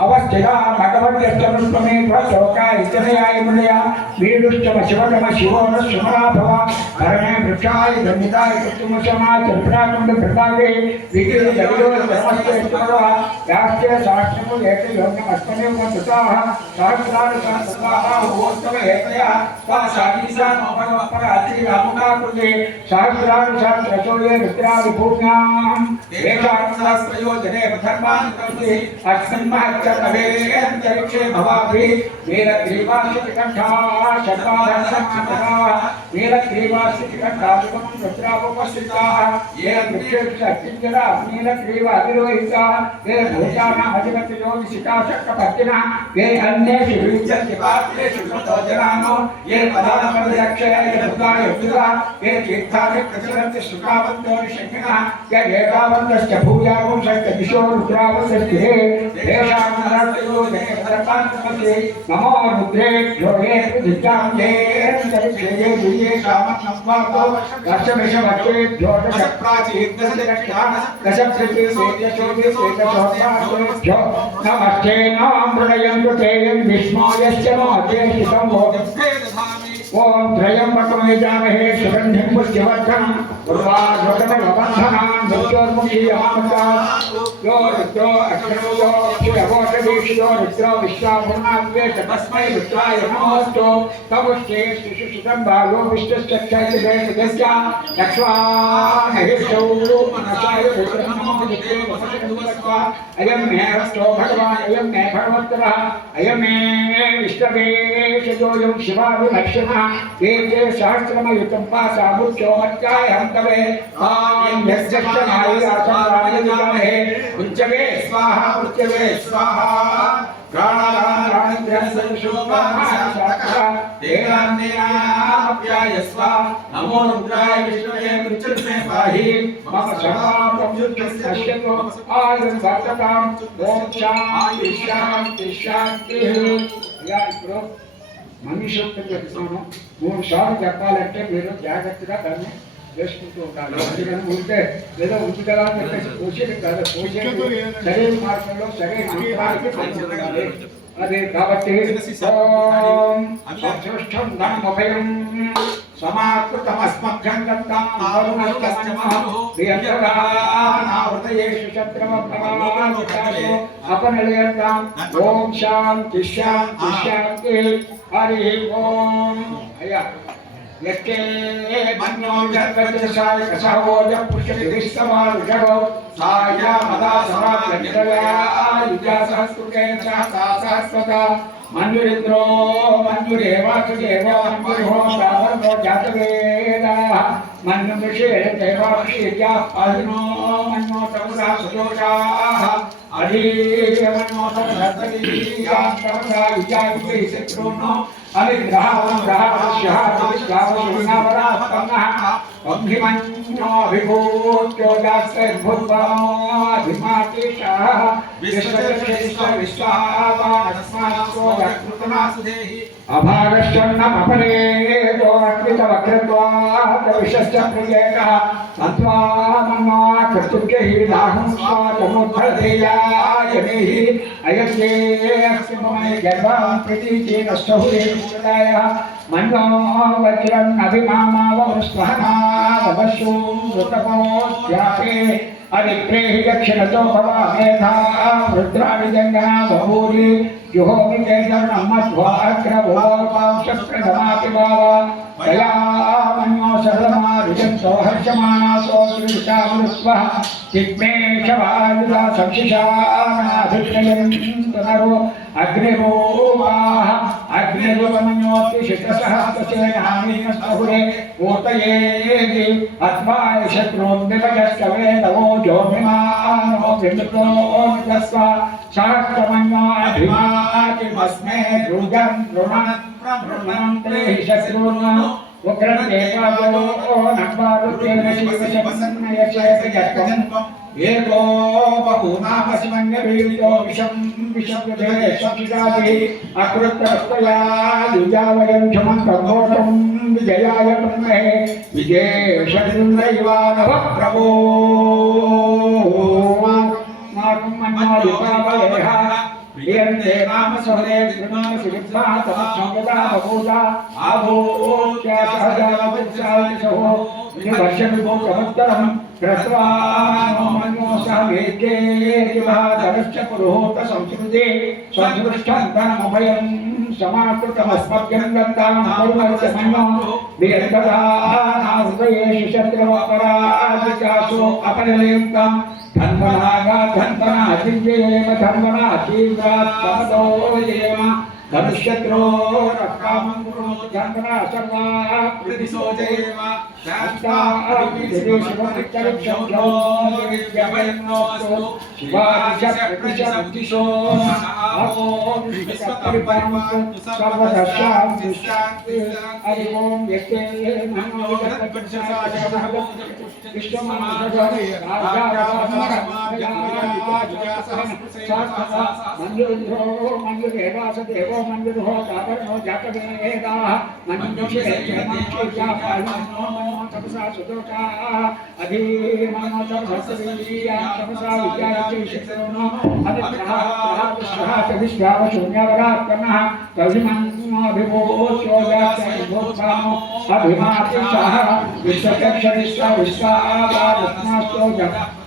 अवस्थिता भगवद्यस्तमस्त्वमे त्वलोकाय इत्यनयाय मुनया वीरुष्टम शिवतम शिवो न सुमरा भव करणे वृक्षाय धन्यताय कृत्तुमशमाय चन्द्राकुण्ड प्रदागे विकिर जगदो धर्मस्य स्तवः यास्ते शास्त्रमु एते योग्यमस्तमे वन्तुताः सहस्राणि सहस्राः होस्तव हेतया तासादीसा नोपरपराति रामकाकुले सहस्राणि सहस्रतो ये रुद्रादिभूम्यां एकादशसहस्रयोजने धर्मान् करोति अस्मिन्महच्चतवे अन्तरिक्षे भवाभि वीरग्रीवाश्चिकण्ठाः शर्वाधर्ममातराः वीरग्रीवाश्चिकण्ठाः रुद्रावुपस्थिताः ये वृक्षेक्षकिञ्जरा नीलग्रीवादिरोहिताः ये भूतानामधिपतियो निशिकाशक्कपत्तिनः ये अन्येषु विविच्यन्ति पात्रेषु कृतोजनानो ये पदानपरिरक्षयाय भूताय युक्ताः ये तीर्थानि प्रचलन्ति सुखावन्तो निषङ्गिनः ये एतावन्तश्च भूयागुंसश्च दिशो रुद्रावसर्तिः तेषां नरतयोजने भरतान्तपते नमो रुद्रेभ्यो ये पृथिव्यां ये अन्तरिक्षे ये कामन्नस्वातो दशविषवत्तेभ्यो दशप्राचीर्दशदक्षादशप्रीतिर्दशोदिर्दशोपादेभ्यो नमस्ते नामृणयन्तु ते विष्णो यस्य मोदे ओम त्रयंबकमयजामहे सुगन्धिं पुष्टिवर्धनं उर्वारुकमलबन्धनां मृत्योर्मुखीयमामृता यो रुद्रो अक्षरो यो क्षुरवोषदीक्षितो रुद्रो विश्वाभुर्णाद्वे तस्मै रुद्राय नमोऽस्तु तमुष्टे शिशुसुगन्धायो विष्णुश्चक्षैर्देशस्य लक्ष्मानहिष्टौ मनसाय रुद्रं नमो दिक्ते वसतिकन्दुलक्वा अयं मे हस्तो भगवान् अयं मे भगवत्तरः अयं मे विष्णवे शजोऽयं शिवाभिलक्ष्मणः एते सहस्रमयुतं पासामुच्यो मत्याय हन्तवे आयस्य नाय आसनाय जामहे उच्चवे स्वाहा तेनान्नेनाप्यायस्व नमो रुद्राय विष्णवे मृत्युर्मे पाहि मम सर्वापमृत्युर्नश्यतो आयुर् वर्धतां ओम शांति शांति शांति या ఇప్పుడు మనిషికి చెప్తాను మూడు సార్లు చెప్పాలంటే మీరు జాగ్రత్తగా దాన్ని చేసుకుంటూ ఉండాలి అందుకని ఉంటే ఏదో ఉంచుదలా అని చెప్పేసి పోషేది కాదు పోషేది సరైన మార్గంలో సరైన మంత్రానికి పంచుకోవాలి అదే కాబట్టి అదృష్టం ధనమభయం సమాకృతమస్మభ్యం దత్తాం ప్రియంతరానావృతయేషు శత్రమభవానికాశో అపనిలయంతాం ఓం శాంతి శాంతి శాంతి హరి ఓం అయ్యా यस्के मन्यो जगज्जसाय कसवोज पुष्यदिस्तमारुषो साया मदा समाप्तया युजा सहस्रुकेन सहस्रता मन्युरिन्द्रो मन्युरेवासुदेवो मन्युर्हो साधनो जातवेदा मन्युषे देवाक्षीर्या पादिनो मन्यो तमुदा सुदोषाः अधीयमन्यो तमधर्तरीया तमुदा विजायुते शत्रुनो मन्यो वज्रं अभिमामावस्वहनावशो रुतपोत्यापे अधिप्रेहि दक्षिणतो भवामेधा रुद्रादिजङ्गना बभूरि जुहोमि केतर्णमध्वाग्रभोपांशप्रथमापि भावा दया मन्यो सर्वमारुजन्तो हर्षमाणासो श्रीशामृत्वः चिग्मेशवायुधा संशिशानाभिक्षयन्तु नरो अग्निरूपाः अग्निरूपमन्योत्तिशितसहस्रसेनानीनस्तहुरे ऊर्तयेदि अत्वाय शत्रून्निभजस्कवेदवो ज्योतिमानो विमृतोऽस्व सहस्रमन्यो अभिमातिमस्मे ध्रुजं नृणन्ते शत्रून् उग्रं देवायो नम्बारुतेन शिवशमन्नयचेतयत्वम् एको बहुनामसिमन्यवीर्यो विषं विषव्यधेशक्षिदादि अकृतस्तया युजावयं क्षमं प्रभोषं विजयाय ब्रह्महे विजयेशन्द्रैवानव प्रभो मातुं मन्नादिपावयः प्रियन्ते नाम सहरे विद्रुमानसि विद्वातमक्षमदा बभूता आभूत्या सहजावत्साविशहो विवर्षविभोगमुत्तरम् कृत्वा मन्यो सह वेद्ये विभाधरश्च पुरोहोत संस्कृते संस्पृष्टन्तनमभयं समाकृतमस्मभ्यं दत्तां करुणस्य मन्यो विरङ्गदानाहृदयेषु शत्रुवपराजिकासो अपनिलयन्ताम् धन्वनागा धन्वना दिव्येव धन्वना तीव्रात् तमतो येव धनुष्यत्रो रक्कामं कुर्वन्तु धन्वना सर्वा प्रतिशोचयेव शान्ताभिदेशमनित्यरिक्षो विद्यमयन्नोऽस्तु शिवादिशप्रतिशब्दिशो नमो विश्वकर्पणन्तु सर्वदा शान्ति शान्ति हरि ओं यस्ते नमो जगत्पतिशाय विश्वमनोजय मन्युर्धो मन्युरेवासदेवो मन्युर्हो दावर्णो जातवेदाः मन्युषेत्यापालिनो तपसा सुदोषाः अधीमनो तपसवीर्या तपसा विद्यायते शत्रुनो अनिग्रहः विश्वावशून्यवरात्मनः तविमन्योऽभिभूत्योजात्सर्वोत्थानो अभिमातिशः विश्वचक्षरिष्व विश्वावारत्नास्तो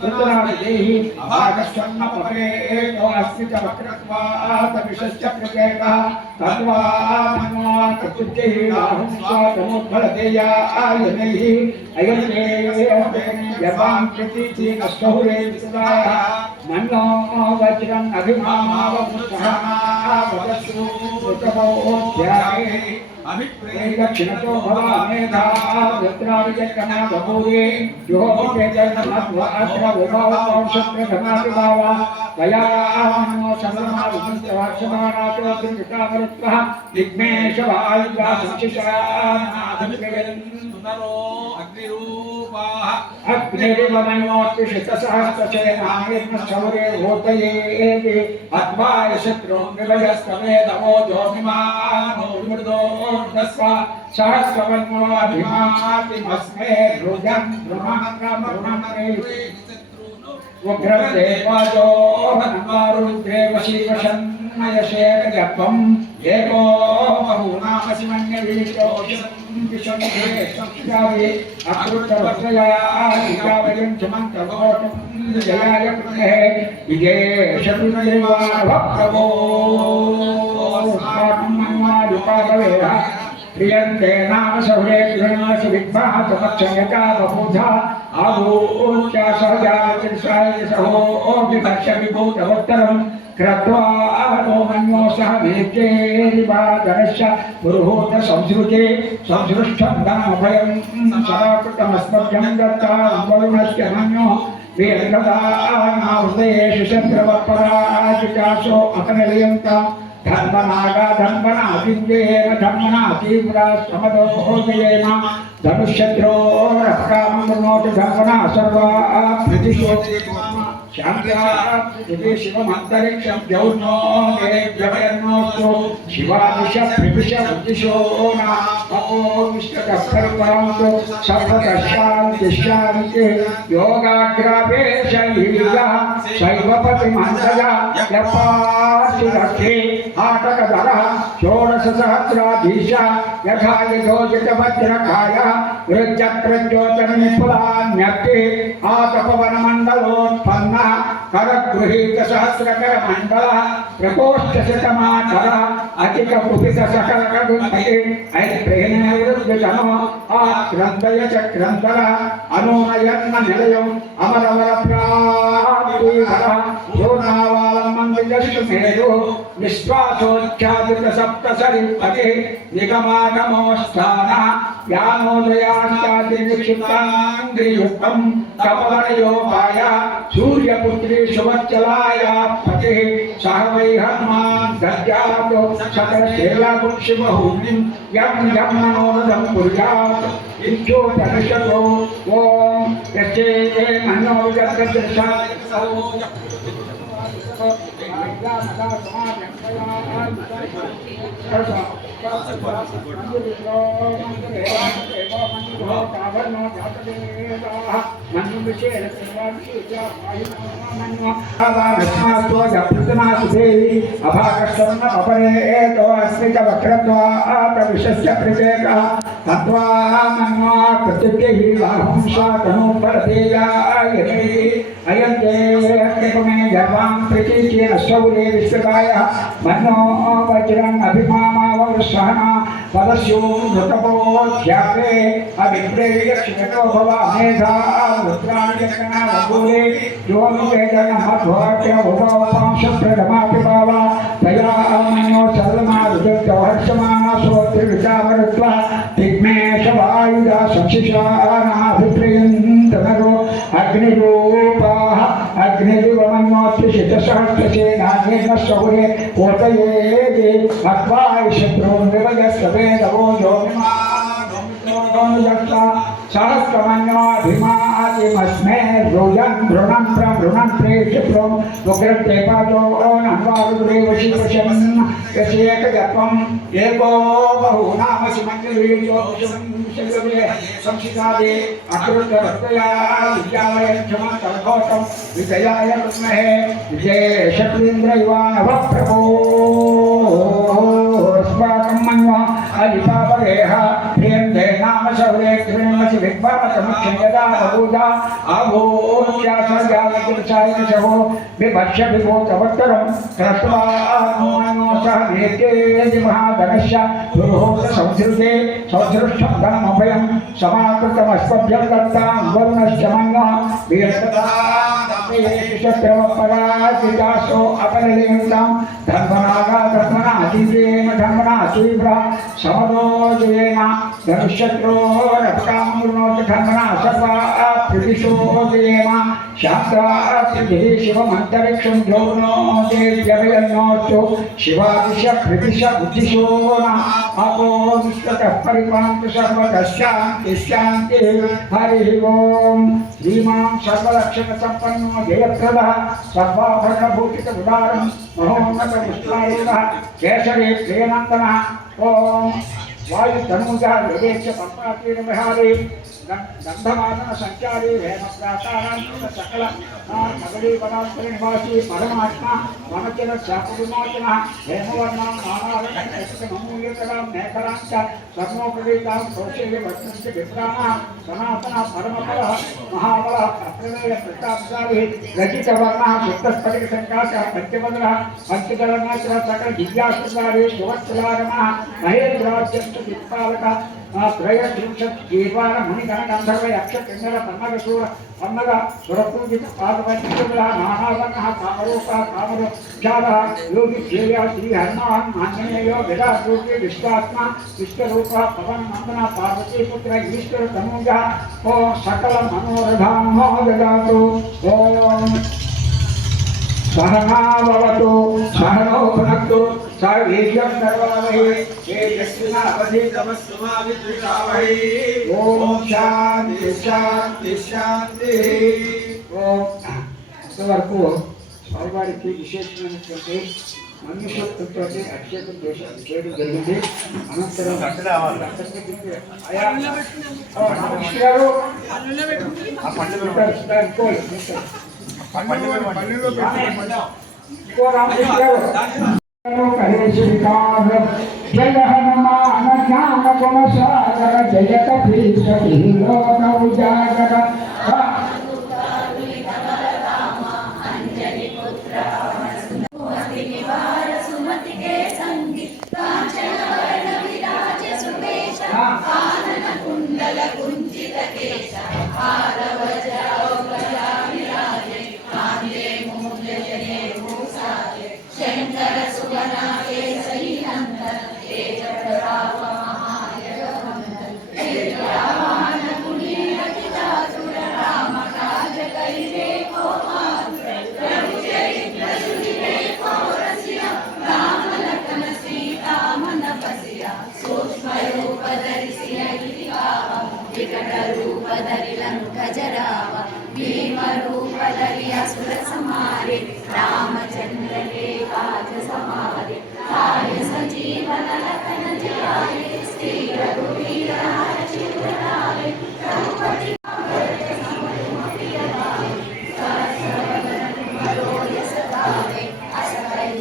रुद्रादिदेहि भागस्वन्नपरेतो अस्ति च वक्रत्वात् विशश्च प्रत्येकः तद्वा मनो कर्तृत्यैः राहुं स्वातमोद्भलतेयायनैः अयन्ते यवां प्रतीति नष्टहुरे विसदायः मनो वज्रम् अभिमामावमुत्सहः वदस्सु रुतपोऽध्याये दक्षिणतो भवा मेधा रुद्राविजयकना बभूवे योगे जन्मत्व अत्र विभाव औषध धमाति भावा दया मनो सर्वमा विष्णुवाक्षमानातो त्रिविकामरुत्वः विघ्नेश वायुवा संशिशानाधिप्रेयन् सुनरो अग्निरूपाः अग्निरिवमनोत्तिशतसहस्रचेनायज्ञशौरे होतयेति अद्वाय शत्रुं विभयस्तमेदमो ज्योतिमानो विमृदोर्धस्व सहस्रवन्नोऽभिमातिमस्मे रुजं द्रुमङ्गमरुणमरे उग्रदेवाजो हनुमारुद्रे वशीवशन्नयशेखजपम् एको बहुनामसिमन्यवीतो विशुद्धे संस्यावे अकृतवत्रयादिकावयं चमन्तवोटं जयाय पुण्ये विजयेशपुण्यवानभप्रभो स्वात्मन्वायुपागवेह प्रियन्ते नाम सहुरे गृह्णासि विद्मः समक्षयका बभूधा आभूत्या सहजातिर्साय सहो विभक्ष्य विभूतवत्तरम् कृत्वा नो मन्यो सह वेद्येरिवादरश्च पुरुहूत संसृते संसृष्टं धनमभयं सदाकृतमस्मभ्यं दत्ता वरुणस्य मन्यो वीरगदानाहृदयेषु शत्रवत्पराजितासो अकनिलयन्ता धर्मनागा धर्मनादिव्येन धर्मना तीव्रा समदोहोदयेन धनुष्यद्रोरकामनोति धर्मना सर्वा प्रतिशोधि शान्त्या शिवमन्तरिक्षं जौर्नो देव्यभयन्नोस्तु शिवादिश प्रविश बुद्धिशो नापो विष्टकपरिपरन्तु सर्वतः शान्ति योगाग्रावे शैलीया शैवपतिमन्तया यपार्थिरक्षे आटकधरः षोडशसहस्राधीश यथा यथोचितवज्रकाय वृज्जप्रज्योतनिपुलान्यर्थे आतपवनमण्डलोत्पन्नः करगृहीतसहस्रकरमण्डलः प्रकोष्ठशतमाकरः अधिकपुपितसकलकगुणये ऐत्रेणेवृद्धतनो आक्रन्दय चक्रन्दरः अनूनयन्न निलयम् अमरवरप्राप्तिहरः योनावालमन्दिरश्रुमेरु विश्वासोच्छादितसप्तसरिपते निगमागमोस्थानः यानोदयाश्चादिनिक्षिप्ताङ्ग्रियुक्तं कपवनयोपाय सूर्यपुत्री सुवत्सलाया पतिः सह वै हनुमान् दद्यातो सकलशैलापुंशिमहूतिं यं यं मनोरथं कुर्यात् इच्छोपनिषतो ॐ यच्चेते मनो शौर्य विश्वकाय मनो वज्रं अभिमामावरुषहना पदस्यो नृतपोध्यापे अभिप्रेयक्षितो भवा मेधा रुद्राण्यकना वगुरे योगवेदनमध्वाक्य भुवपांशप्रथमापि भावा तया मन्यो सर्वमा रुद्रहर्षमाना श्रोत्रिविचावरुत्वा दिग्मेशवायुधा संशिशानाभिप्रियन्तनरो अग्निरूपाः अग्निरिवमन्योत्तिशितसहस्रसेनानेन शौर्ये पोतयेति अत्वाय शत्रून् विभजस्वेदवो योनिमानुजक्ता सहस्रमन्योऽभिमातिमस्मे रुजन् भृणं प्रभृणं प्रेक्षिप्रं उग्रते पादो नन्वारुदेवशिवशन् यस्येकजपम् एको बहुनामसिमन्यवीर्यो संशितादे अकृतवस्तया विद्यालयक्षमन्तर्घोषं विजयाय विद्महे विजयेशक्रीन्द्रैवानवप्रभो अस्माकं मन्वा अधिपावरेह प्रियं ते नाम शौर्ये त्रिणमसि विद्वातमुख्यं यदा बभूजा आभूत्यासर्गालकिरचायशवो विभक्ष्य विभूतवत्तरं कृत्वा अनुमानो सह नेत्ये महाधनस्य दुर्होत संसृजे संसृष्टं धनमभयं समाकृतमस्मभ्यं दत्तां वरुणश्च मन्नः वीरस्तदासो अपनलिङ्गं धर्मनागा धर्मनातीव्रेण धर्मना तीव्र समदोजेन धनुष्यत्रोरपकामृणोति धर्मना सर्वा प्रतिशोजेन शास्त्रार्थिभिः शिवमन्तरिक्षं द्रोणो देव्यभिन्नोऽस्तु शिवादिश प्रतिश बुद्धिशो न अपो विश्वतः परिपान्तु सर्वतः शान्तिः हरिः ओम् श्रीमां सर्वलक्षणसम्पन्नो जयप्रदः सर्वाभरणभूषितमुदारं महोन्नतमुष्टारूढः केशरे प्रियनन्दनः ॐ वायुतनूजा यदेश पद्मातीरविहारे गन्धमादन संचारी हेमप्राकारान्वित सकल नगरीपदान्तरि निवासी परमात्मा वनचर शापविमोचनः हेमवर्णां नानारत्नमूल्यकरां मेखलां च स्वर्णोपरीतां कौशल्य भक्तञ्च विप्राणः सनातनः परमफलः महाबलः अप्रमेय प्रतापशाली रचितवर्णः शुद्धस्फटिकसङ्काशः पञ्चवदनः पञ्चजलनाचर सकल दिव्याश्रदारे शिवत्सुलारमः महेन्द्राज्यश्च दिक्पालकः त्रयत्रिंशत् जीवान मुनिगण गंधर्व यक्ष किन्नर पन्नगशूर पन्नग सुरपूजित पादवज्रः नानावर्णः कामरूपः कामरूपः योगी ध्येयः श्री हनुमान् आञ्जनेयो विराट्रूपी विश्वात्मा विष्णुरूपः पवननन्दनः पार्वतीपुत्र ईश्वर तनूजः ॐ सकल मनोरथां ददातु ॐ सहनावतु सहनौ भुनक्तु सर्वेभ्यः सर्वमहि तेजस्विनावधीतमस्तुमाविद्विषावहै ॐ शान्ति शान्ति शान्ति ఇంతవరకు స్వామివారికి విశేషమైనటువంటి మనుష్యత్వంతో అభిషేకం చేయడం జరిగింది. అనంతరం जय हनुमान ज्ञान गुण सागर जय कपीश लोक उजागर कुंडल कुंचित केश शंकर सुगना केसरी नंदन तेज प्रताप महायगवंदन तेजवान गुणी अतिचातुर राम काज करिबे को आतुर प्रभु चरित्र सुनिबे को रसिया राम लखन सीता मन बसिया सूक्ष्म रूप धरिसिया गिरिगावा विकट रूप धरि लंक जरावा भीम रूप धरि असुर संहारे रामचंद्र के काज सवारे आय सजीवन लखन जियाए श्री रघुवीर हर्षि लाए रघुपति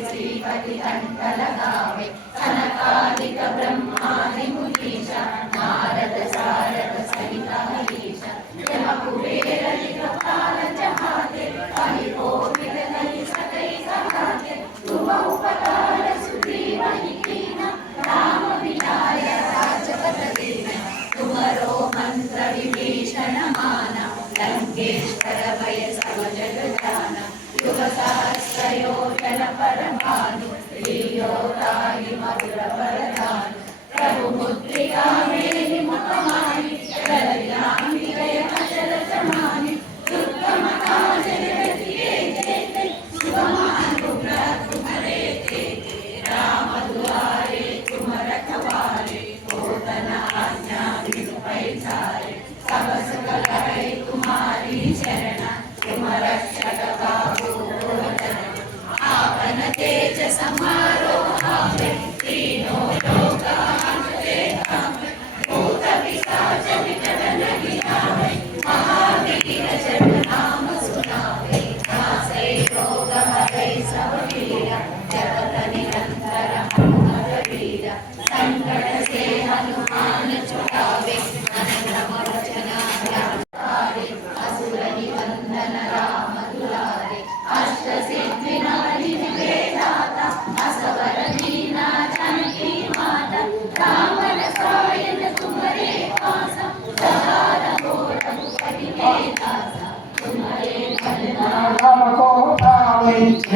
श्रीपति कंठ लगावे सनकादिक ब्रह्मादि मुनीषा नारद सारद सहित हरीश यम कुबेर दिक्पाल जहाते परिकोविद कहि सकई कहाते तुम उपकार सुग्रीव कीना राम विलाय राजपथ दीना तुमरो मंत्र विभीषण माना लंकेश्वर भय सब जग जाना युग सहस्र योजन परमानु श्रीयोताहि मधुर वरदानु प्रभु मुद्रिका मेलि मुखमाहि जलयामि जय अचल समानि दुर्गम काज जगति जेते शुभमानुग्रह तुम्हारे तेते राम दुआरे तुम रखवारे होतन आज्ञा बिनु पैसारे सब सकल है तुम्हारी शरण तुम रक्षक काहू को डरना आपन तेज समारो आवे तीनों लोक हांकते कांपे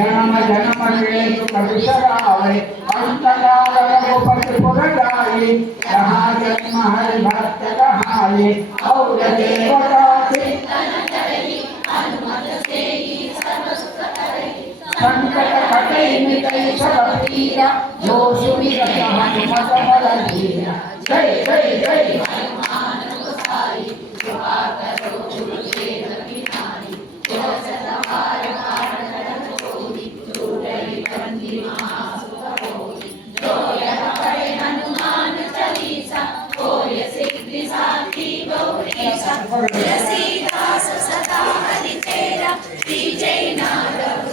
जन्म जन्म के सुख विसरावे अंतकाल गोपति पुर जाई जहाँ जन्म हरि भक्त कहाई और देवता संकट कटे मिटै सब पीरा जो सुमिरत हनुमत बल धीरा जय जय जय हनुमान गोसाई कृपा करो गुरुदेव की नारी जो सदाचार कारण जोरी दुर्लभ बंदी महासुख होई जो यह पढ़े हनुमान चालीसा होय सिद्धि साखी गौरीसा तुलसीदास सदा हरि तेरा विजय नारद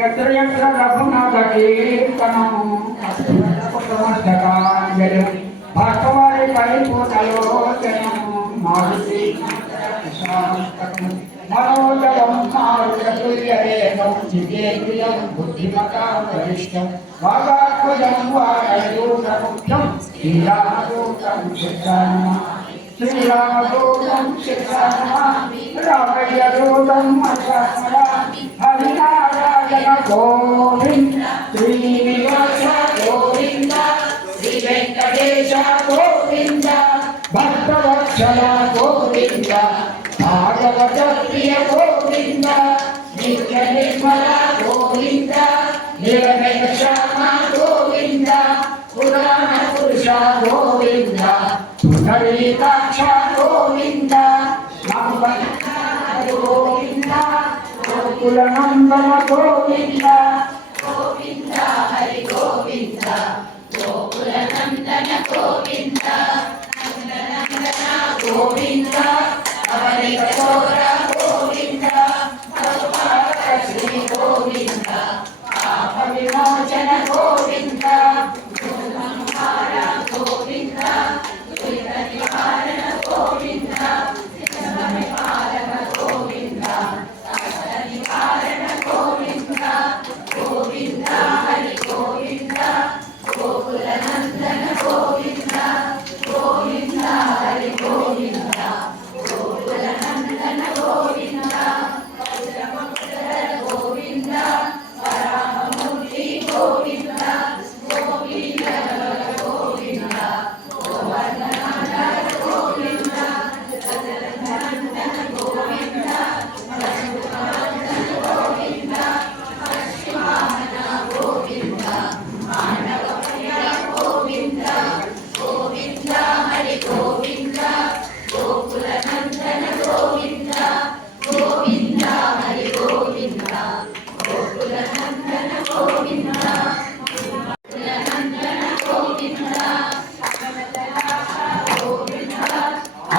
यत्र यत्र रघुनाथ कीर्तनं प्रमस्तकाञ्जलिं भास्कराय परिपूर्णलोचनं मारुति मनोजवं मारुततुल्यवेगं जितेन्द्रियं बुद्धिमतां वरिष्ठं वागात्मजं वायुरूपमुख्यं श्रीरामदूतं शिक्षामि श्रीरामदूतं शिक्षामि रामयदूतं अक्षामि हरिनारायण गोविंद श्रीनिवास गोविंद श्री वेंकटेश गोविंद भक्तवत्सल गोविंद भागवत प्रिय गोविंद नित्य निर्मल गोविंद निरवय श्याम गोविंद पुराण पुरुष गोविंद पुंडरीकाक्ष गोविंद गोविंद गोकुलनंदन गोविंद गोविंद हरि गोविंद गोकुलनंदन गोविंद नंदनंदन गोविंद अवनिकचोर गोविंद भगवान श्री गोविंद पाप विमोचन गोविंद संहार गोविंद दुरित निवारण गोविंद पालक गोविंद निवारण गोविंद गोविंद हरि गोविंद गोकुलनंदन गोविंद गोविंद हरि गोविंद गोकुलनंदन गोविंद गोविंद परामूर्ति गोविंद गोविंद गोविंद गोवर्धननाथ गोविंद नंदन गोविंद गोविंद पश्चिमानन गोविंद मानव प्रिय गोविंद गोविंद हरि गोविंद गोकुलनंदन गोविंद गोविंद हरि गोविंद गोकुलनंदन गोविंद नंदन गोविंद गोविंद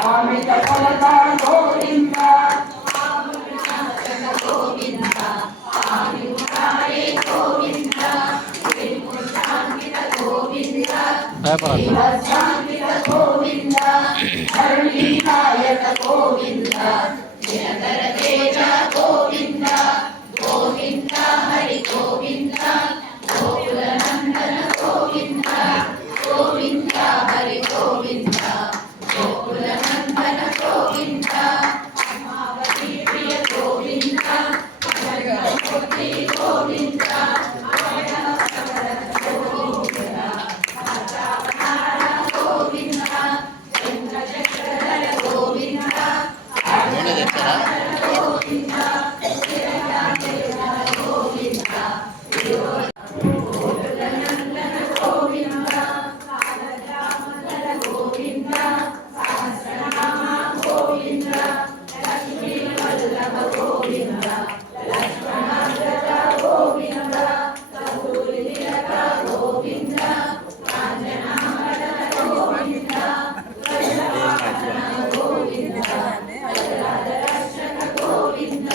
आमित फलदा गोविंद गोविंद आमिताये गोविंद विमुक्तान्वित गोविंद देवशान्वित गोविंद हरिनायक गोविंद दिनकर तेज गोविंद गोविंद हरि गोविंद गोकुलनंदन गोविंद गोविंद हरि गोविंद गोकुलनंदन गोविंद उमावती प्रिय गोविंद जगन्मूर्ति गोविंद गोविंद चंद्रचक्रधर गोविंद गोविंद गोकुलनंदन गोविंद कालरामधर गोविंद सहस्रनाम गोविंद लक्ष्मी वल्लभ गोविंद लक्ष्मणाग्रज गोविंद कपूरतिलक गोविंद कांचनामणन गोविंद वल्लभानन गोविंद वज्राधरक्षक गोविंद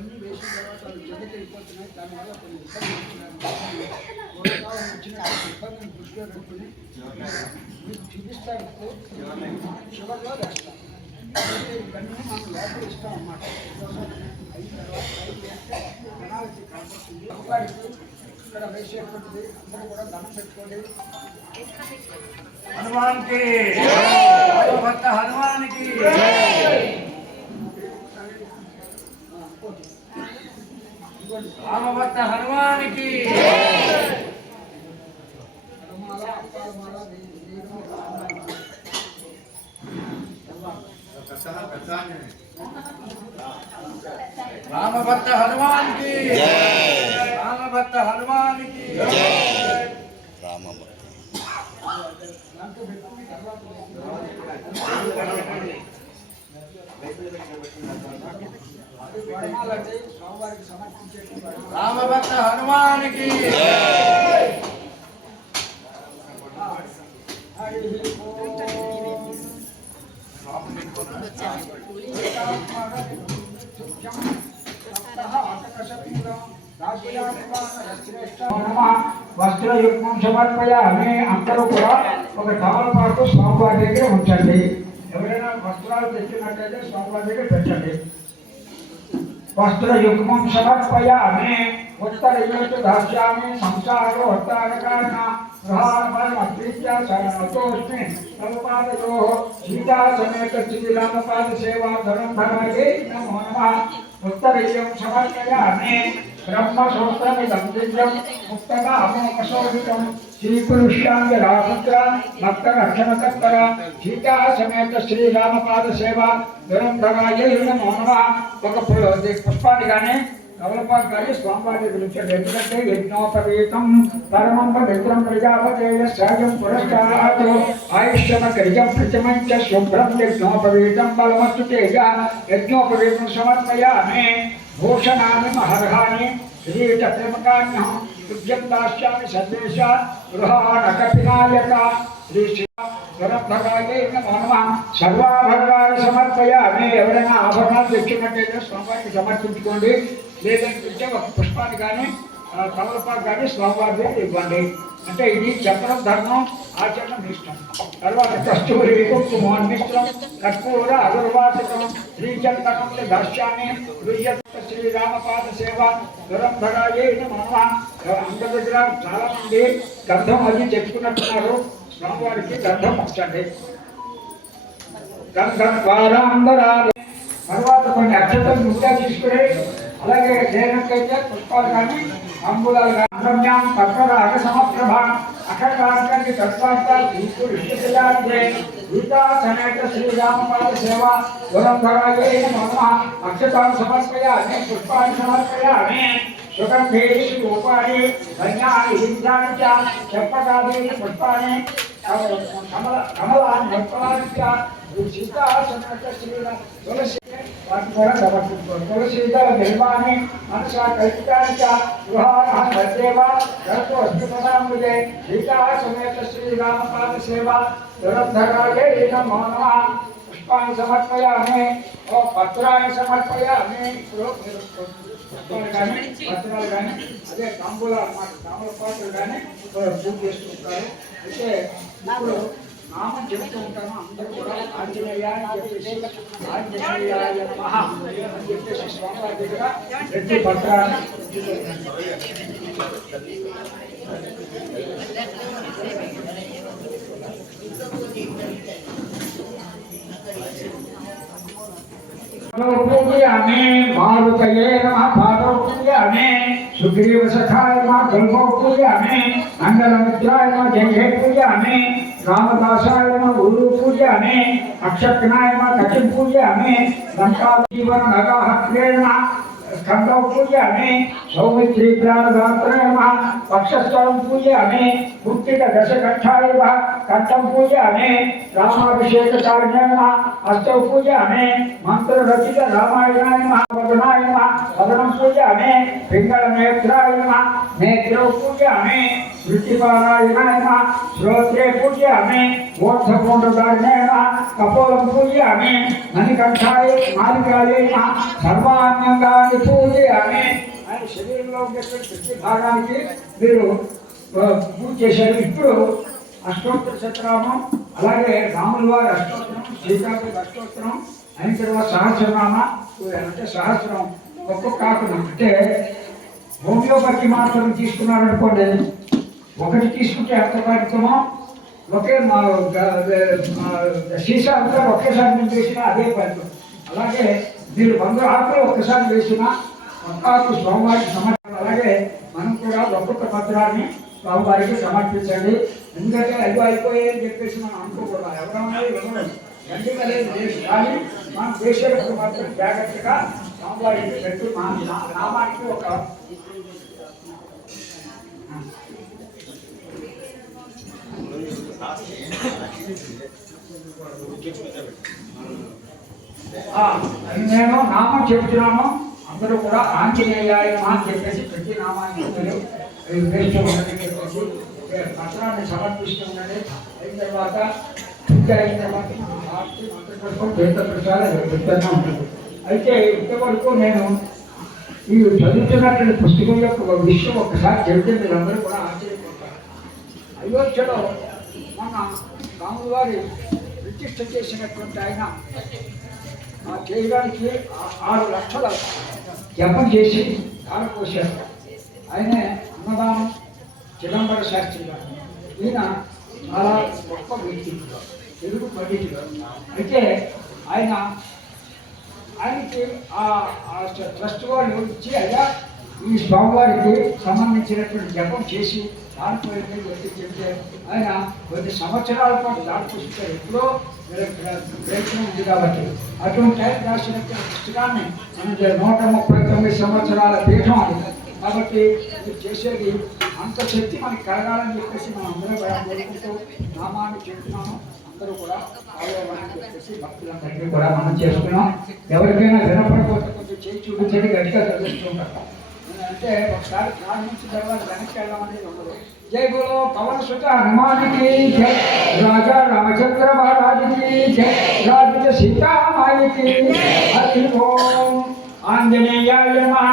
ఇవన్నీ వేసిన తర్వాత అవి జగతి అయిపోతున్నాయి. దానివల్ల కొన్ని ఇబ్బంది వచ్చిన ఇబ్బందిని దృష్టిలో పెట్టుకుని మీకు చూపిస్తారు. చివరిలో వేస్తాం. ఇవన్నీ మనం లోపల ఇస్తాం అన్నమాట. అయిన తర్వాత వేస్తే ప్రణాళిక కనపడుతుంది. అమ్మగారికి ఇక్కడ వేసేటువంటిది అందరూ కూడా దండం పెట్టుకోండి. హనుమాన్కి భక్త హనుమాన్కి రామభక్త హనుమాన్కి రామభక్త హనుమాన్కి రామభక్త హనుమాన్కి రామభక్త హనుమాన్కి వస్త్రయుగ్మం సమర్పయామి. అందరూ కూడా ఒక తమలపాకు స్వామివారి దగ్గర ఉంచండి. ఎవరైనా వస్త్రాలు తెచ్చినట్లయితే స్వామివారి దగ్గర పెట్టండి. వస్త్రయుగ్మం సమర్పయామి. ఉత్తరయోచ దాస్యామి సంసారో హత్తారకారణ గృహాణమత్రీత్యా శరణతోస్మి ప్రభుపాదయో సీతా సమేత శ్రీరామపాద సేవా ధరం ధరాయే నమో నమః. ఉత్తరయం సమర్పయామి. బ్రహ్మసూత్రమిదం దివ్యం ముక్తగా అమోఘశోభితం శ్రీపురుష్యామి రామపుత్ర భక్త రక్షణకర్తర సీతా సమేత శ్రీరామపాద సేవ దురంధరాయ నమో నమః. ఒక పుష్పాన్ని కానీ కమలపాకు కానీ స్వామివారి పిలిచాడు. ఎందుకంటే యజ్ఞోపవీతం పరమం పవిత్రం ప్రజాపతేయ సహజం పురస్కారాత్ ఆయుష్యమ కరిజం ప్రచమంచ శుభ్రం యజ్ఞోపవీతం బలమస్తు తేజ. యజ్ఞోపవీతం సమర్పయామి. భూషణాన్ని మహర్హాని శ్రీచక్రమకాన్య తుభ్యం దాస్యామి సర్వేష గృహాణకపినాయక శ్రీ శ్రీరామభగాయ నమో నమః. సర్వాభరణాలు సమర్పయామి. ఎవరైనా ఆభరణాలు తెచ్చినట్టయితే స్వామివారికి సమర్పించుకోండి. లేదంటే ఒక పుష్పాన్ని కానీ తమలపాకు కానీ స్వామివారి దగ్గర ఇవ్వండి. అంటే ఇది చెప్పడం ధర్మం, ఆచరణ ఇష్టం. తర్వాత కస్తూరి కుంకుమోన్మిశ్రం కర్పూర అగర్వాసికం శ్రీచందనం దర్శాన్ని శ్రీరామపాద సేవ దురంధరాయే నమో నమః. అందరి దగ్గర చాలా మంది గంధం అది తెచ్చుకున్నట్టున్నారు. స్వామివారికి గంధం ఉంచండి. గంధం ద్వారా అందరాలు. తర్వాత కొన్ని అక్షతలు ముద్దా తీసుకుని అలాగే దేనికైతే పుష్పాలు కానీ అంబులాలు కానీ అగమ్యాం కర్పరాగ సమప్రభ అఖండాంకానికి తత్వార్థాలు విష్ణుశిలాంతే గీతా సమేత శ్రీరామపాద సేవ దురంధరాయే నమో నమః. అక్షతాలు సమర్పయామి. పుష్పాన్ని సమర్పయామి. సుగంధేషు రూపాణి ధన్యాని హింసాని చ చెప్పకాదీని పుష్పాన్ని కమలాన్ని పుష్పాన్ని చ సీతా సమేత శ్రీరామ తులసి వాటిని కూడా సమర్పించుకోండి. తులసీదళ నిర్మాణి మనసా కల్పితాని చ గృహాణ సదేవ గర్భో అస్మిపదాంబుజే సీతా సమేత శ్రీరామపాద సేవ దురంధరాయే నమో నమః. పుష్పాన్ని సమర్పయామి. ఓ పత్రాన్ని సమర్పయామి. పత్రాలు కానీ అదే తాంబూల అన్నమాట. తాంబూలపాత్రలు కానీ పూజ చేస్తుంటారు. అయితే ఇప్పుడు నామం చెప్తూ ఉంటాను. అందరూ కూడా ఆంజనేయ అని చెప్పేసి ఆంజనేయాయ నమః అని చెప్పేసి స్వామివారి దగ్గర ప్రతి పత్రాన్ని पूजयामि. मारुतये नमः पादौ पूजयामि. सुग्रीव सखाय नमः गल्भौ पूजयामि. मंगलमित्राय नमः जंघे पूजयामि. रामदासाय नमः ऊरु पूजयामि. अक्षकनाय नमः कटिं पूजयामि. लंकाजीवन नगाहत्रे नमः स्कंदौ पूजयामि. सौमित्री प्राणदात्राय नमः पक्षस्थलं पूजयामि. कुट्टिक दशकण्ठाय नमः कंठं पूजयामि. रामाभिषेककारिणे नमः हस्तौ पूजयामि. मंत्ररचित रामायणाय नमः वदनाय नमः वदनं पूजयामि. पिंगलनेत्राय नमः नेत्रौ पूजयामि. वृत्तिपारायणाय नमः श्रोत्रे पूजयामि ऊर्ध्वपुण्ड्रधारिणे नमः कपोलं पूजयामि मणिकण्ठाय मालिकाय नमः सर्वाण्यङ्गानि पूजयामि ఆయన శరీరంలో ఉండేటువంటి ప్రతి భాగానికి మీరు పూజ చేశారు. ఇప్పుడు అష్టోత్తర శతనామం, అలాగే రాముల వారి అష్టోత్తరం, సీతాదేవి అష్టోత్తరం అయిన తర్వాత సహస్రనామ అంటే సహస్రం ఒక్కొక్క కాకుండా అంటే హోమియోపతి మాత్రం తీసుకున్నారనుకోండి, ఒకటి తీసుకుంటే ఎంత ఫలితమో ఒకే సీసా అంతా ఒకేసారి నేను వేసినా అదే ఫలితం. అలాగే మీరు 100 ఆకులు ఒక్కసారి వేసినా ఒక్కాకు స్వామివారికి సమర్పణ. అలాగే మనం కూడా ఒక్కొక్క పత్రాన్ని స్వామివారికి సమర్పించండి. ఎందుకంటే అయ్యో అయిపోయాయని చెప్పేసి మనం అనుకోకూడదు. ఎవరన్నా ఇవ్వలేదు ఎందుకలేదు దేశం, కానీ మనం దేశాలకు మాత్రం జాగ్రత్తగా స్వామివారికి పెట్టి మా నామానికి ఒక నేను నామం చెబుతున్నాను. అందరూ కూడా ఆంజనేయాయ అని చెప్పేసి ప్రతి నామాన్ని పత్రాన్ని సమర్పిస్తుందండి. అయిన తర్వాత ఉంటుంది. అయితే ఇంతవరకు నేను ఈ చదువుతున్నటువంటి పుస్తకం యొక్క విషయం ఒకసారి చెబితే మీరందరూ కూడా ఆశ్చర్యపోతారు. అయోధ్యలో మన రాముల వారి ప్రతిష్ఠ చేసినటువంటి ఆయన చేయడానికి 6 లక్షల జపం చేసి కాలపోశారు. ఆయనే అన్నదానం చిదంబర శాస్త్రి గారు. ఈయన చాలా గొప్ప వ్యక్తి, తెలుగు పండితుడు. అయితే ఆయనకి ఆ ట్రస్ట్ వాళ్ళు ఇచ్చి అయ్యా ఈ స్వామివారికి సంబంధించినటువంటి జపం చేసి దానిపోయింది వ్యక్తి చెప్తే ఆయన కొన్ని సంవత్సరాల పాటు దాడిపోతుంటారు. ఎప్పుడో ప్రయత్నం ఉంది కాబట్టి అటువంటి టైం రాసినటువంటి పుస్తకాన్ని మన 139 సంవత్సరాల పీఠం అది. కాబట్టి ఇది చేసేది అంత శక్తి మనకి కలగాలని చెప్పేసి మనం అందరూ కూడా కోరుకుంటూ నామాన్ని చెప్తున్నాము. అందరూ కూడా ఆలోవాలని చెప్పేసి భక్తులందరికీ కూడా మనం చేసుకున్నాం. ఎవరికైనా వినపడిపోతే కొంచెం చేయి చూపించండి, గట్టిగా చదివిస్తుంటారు. అంటే ఒకసారి ప్రారంభించిన తర్వాత వెనక్కి వెళ్ళామనేది ఉండదు. జై బోలో పవన్ సుత హనుమానికి జై, రాజా రామచంద్ర మహారాజుకి జై, రాజుల సీతామాయికి హరి ఓం. ఆంజనేయాయ నమః,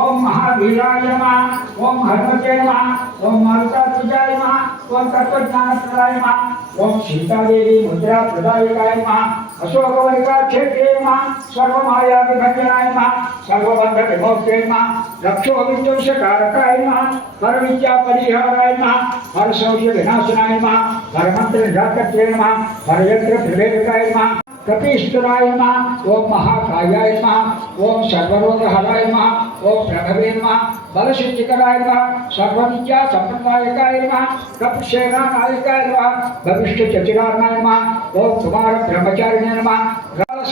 ఓం మహావీరాయ నమః, ఓం హనుమతే నమః, ఓం మారుతాత్మజాయ నమః, ఓం తత్వజ్ఞానప్రదాయ నమః, ఓం సీతాదేవి ముద్రా ప్రదాయకాయ నమః, అశోకవనికా క్షేత్రే నమః, సర్వమాయా విభంజనాయ నమః, సర్వబంధ విమోక్తే నమః, రక్షో విధ్వంసకారకాయ నమః, పరవిద్యా పరిహారాయ నమః, పరశౌర్య వినాశనాయ నమః, పరమంత్ర నిరాకర్తే నమః, పరయంత్ర ప్రవేదకాయ నమః, कपीश्वराय नमः, ओम महाकायाय नमः, ओम सर्वरोगहराय नमः, ओम प्रभवे नमः, बलसिद्धिकराय नमः, सर्वविद्या संप्रदायकाय नमः, कपसेनानायकाय नमः, भविष्यचतुरार्णाय नमः, ओम कुमार ब्रह्मचारिणे नमः,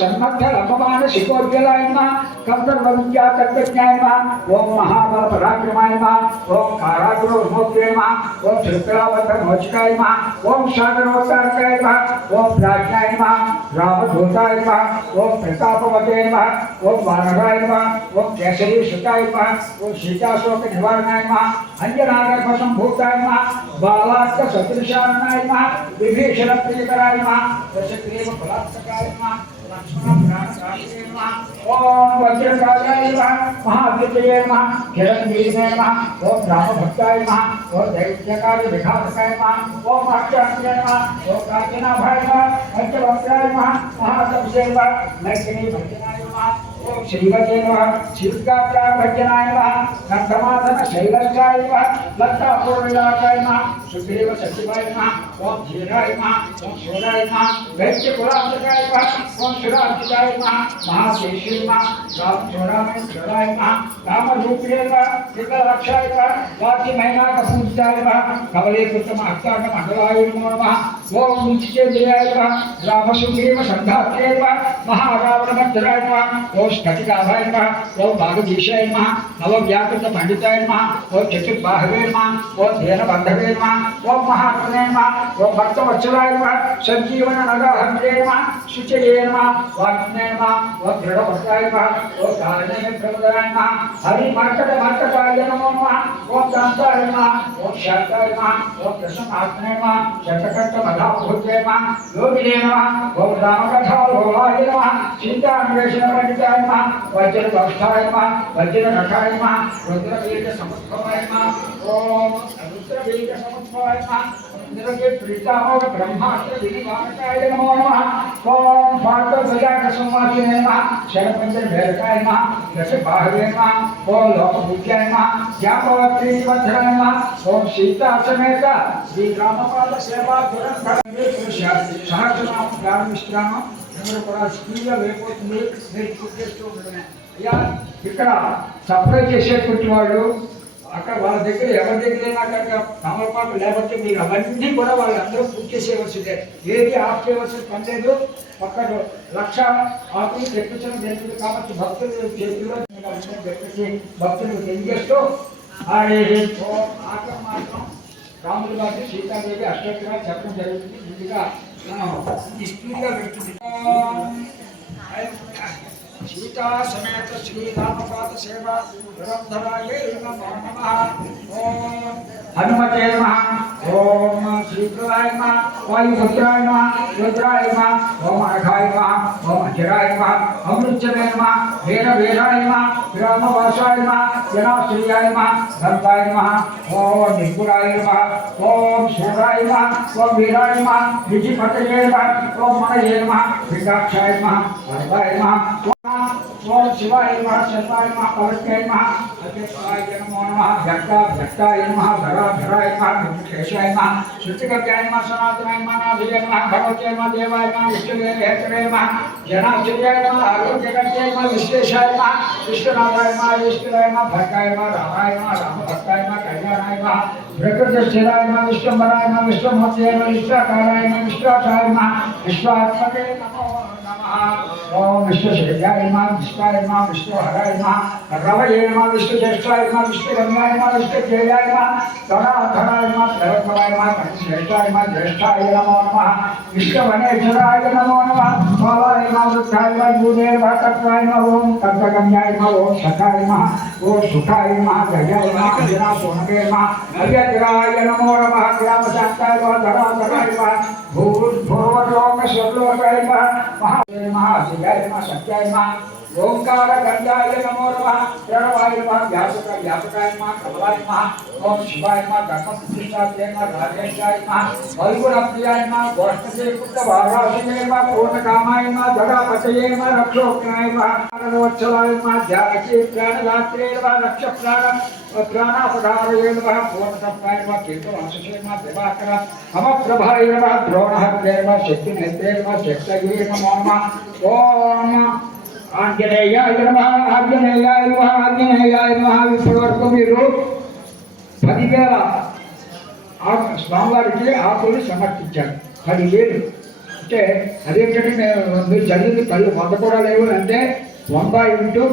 सन्मध्य लंबमान शिखोज्वलाय नमः, कंदर्प विद्या तत्वज्ञाय नमः, ओम महाबल पराक्रमाय नमः, ओम कारागृह विमोक्ते नमः, ओम शुक्लावत मोचकाय नमः, ओम सागरोत्तारकाय नमः, ओम प्राज्ञाय नमः, रामदूताय नमः, ओम प्रतापवते नमः, ओम वानराय नमः, ओम केसरी सुताय नमः, ओम सीताशोक निवारणाय नमः, अंजनागर्भ संभूताय नमः, बालार्क सदृशारणाय नमः, विभीषण प्रियकराय नमः, दशग्रीव बलात्काय नमः, लक्ष्मण प्राणकाय नमः, ओम वज्रकायाय नमः, महाविजये नमः, हिरण्यवीर्ये नमः, ओम रामभक्ताय नमः, ओम दैत्यकाय विघातकाय नमः, ओम अक्षान्ये नमः, ओम कांचनाभाय नमः, पंचवक्त्राय नमः, महातपसे नमः, मैथिली भजनाय नमः, ओम श्रीवते नमः, शिवकाप्राय भजनाय नमः, नंदमादन शैलजाय नमः, लतापूर्णिलाकाय नमः, सुग्रीव सचिवाय नमः, ओम धीराय नमः, ओम शूराय नमः, वैद्यकुलांतकाय नमः, ओम सुरांतकाय नमः, महाशेषी नमः, रामचोराय नमः, रामरूप्ये नमः, विकलाक्षाय नमः, वाचिमैनाकपूजिताय नमः, कवलीकृतमहस्ताय मंडलाय नमः, ओम मुचितेन्द्रियाय नमः, रामसुग्रीव संघात्रे नमः, महारावणमर्दनाय नमः, ओम स्फटिकाभाय नमः ओम भागधीशाय नमः नवव्याकृत पंडिताय नमः ओम चतुर्बाहवे नमः ओम धेनबंधवे नमः ओम महात्मने नमः ओम भक्तवत्सलाय नमः संजीवन नगहंत्रे नमः शुचये नमः वाग्ने नमः ओम दृढ़भक्ताय नमः ओम धारणे प्रमदाय नमः हरि मर्कटाय नमो नमः ओम दान्ताय नमः ओम शांताय नमः ओम प्रसन्नात्मने नमः शतकर्त मधाभूते नमः योगिने नमः ओम रामकथालोलाय नमः चिन्तान्वेषण पंडिताय नमः वज्रभक्षाय नमः वज्रनखाय नमः रुद्रवीर समुद्भवाय नमः ओम रुद्रवीर समुद्भवाय नमः इंद्रके प्रीतामोग ब्रह्मास्त्र विनिवारकाय नमो नमः ओम फार्गजाक संवासिने नमः शरपंचर भैरकाय नमः दशबाहवे नमः ओम लोकपूज्याय नमः जापवत्री वज्राय नमः ओम सीता समेत श्री रामपाद सेवा दुरंधर सहस्रनाम प्राण विश्राम नंबर కూడా స్పీడ్గా వెళ్ళిపోతుంది మీరు చూస్తూ ఉండడమే అయ్యా ఇక్కడ సప్లై చేసేటువంటి వాళ్ళు అక్కడ వాళ్ళ దగ్గర ఎవరి దగ్గరైనా అక్కడ తమలపాకు లేకపోతే మీరు అవన్నీ కూడా వాళ్ళందరూ పూర్తి చేసేవలసిందే ఏది ఆఫ్ చేయవలసిన పని లేదు పక్కన లక్ష ఆకులు తెప్పించడం జరిగింది కాబట్టి భక్తులు చేతిలో చెప్పేసి భక్తులకు తెలియజేస్తూ ఆఖరి మాత్రం రాములు గారి సీతాదేవి అష్టోత్తరా చెప్పడం జరుగుతుంది ముందుగా ఈ స్పీడ్గా వెళ్తుంది सीता समेत श्री रामपाद सेवा दुरंधराय नमो नमः ओम हनुमते नमः ओम श्रीकृताय नमः वायुपुत्राय नमः रुद्राय नमः ओम अघाय नमः ओम अजराय नमः अमृतचरे नमः वीरवीराय नमः ग्रामवासाय नमः जनाश्रियाय नमः धर्माय नमः ओम निर्गुणाय नमः ओम शूराय नमः ओम वीराय नमः विजिपतये नमः ओम मनये नमः विकाक्षाय नमः वरदाय नमः ओम शिवाय नमः शताय नमः पवित्राय नमः अध्यक्षाय नमो नमः भक्ताय नमः धराधराय नमः मुखेशाय नमः श्रुतिकव्याय नमः सनातनाय नमः नाभिये नमः भगवते नमः देवाय नमः विष्णुवे हेतवे नमः जनाश्रियाय नमः आरोग्यकर्ते नमः विश्वेशाय नमः विष्णुनाथाय नमः विष्णुराय नमः भक्ताय नमः रामाय नमः रामभक्ताय नमः कल्याणाय नमः प्रकृतिस्थिराय नमः विश्वम्भराय नमः विश्वमूर्तये नमः विश्वाकाराय नमः विश्वाकाराय नमः विश्वात्मके नमो ओम विश्वशेषाय नमः विश्वाय नमः विश्वहराय नमः रवये नमः विश्वज्येष्ठाय नमः विश्वगम्याय नमः विश्वतेजाय नमः धराधराय नमः प्रवत्तवाय नमः श्रेष्ठाय नमः ज्येष्ठाय नमो नमः विश्ववनेश्वराय नमो नमः भवाय नमः वृद्धाय नमः भूदेव भक्ताय नमः ओम तत्त्वगम्याय नमः ओम सखाय नमः ओम सुखाय नमः जयाय नमः जनासोनवे नमः अव्यग्राय नमो नमः ग्रामशान्ताय नमः धराधराय नमः भूर्भुवलोक स्वर्लोकाय नमः महाशिवाय नमः सत्याय नमः ओंकार गंगाय नमो नमः प्रणवाय नमः व्यापकाय नमः कमलाय नमः ओम शिवाय नमः धर्म प्रतिष्ठाय नमः राजेशाय नमः वैकुंठप्रियाय नमः गोष्ठदेव पुत्र वारासिने नमः पूर्णकामाय नमः जगपतये नमः रक्षोक्ताय नमः मनोवत्सलाय नमः जानकी प्राणदात्रे नमः रक्ष प्राणापधारये नमः पूर्णतत्वाय नमः कीर्तवाससे नमः दिवाकर अमप्रभाय नमः द्रोणहत्रे नमः शक्तिनेत्रे नमः शक्तये नमो नमः ओम ఆంజనేయాయ నమః ఆంజనేయాయ నమః ఆంజనేయాయ నమః ఇప్పటివరకు మీరు 10,000 స్వామివారికి ఆకులు సమర్పించారు 10,000 అంటే అదేంటంటే మీరు చదివింది 100 కూడా లేవు అంటే 100 ఇంటూ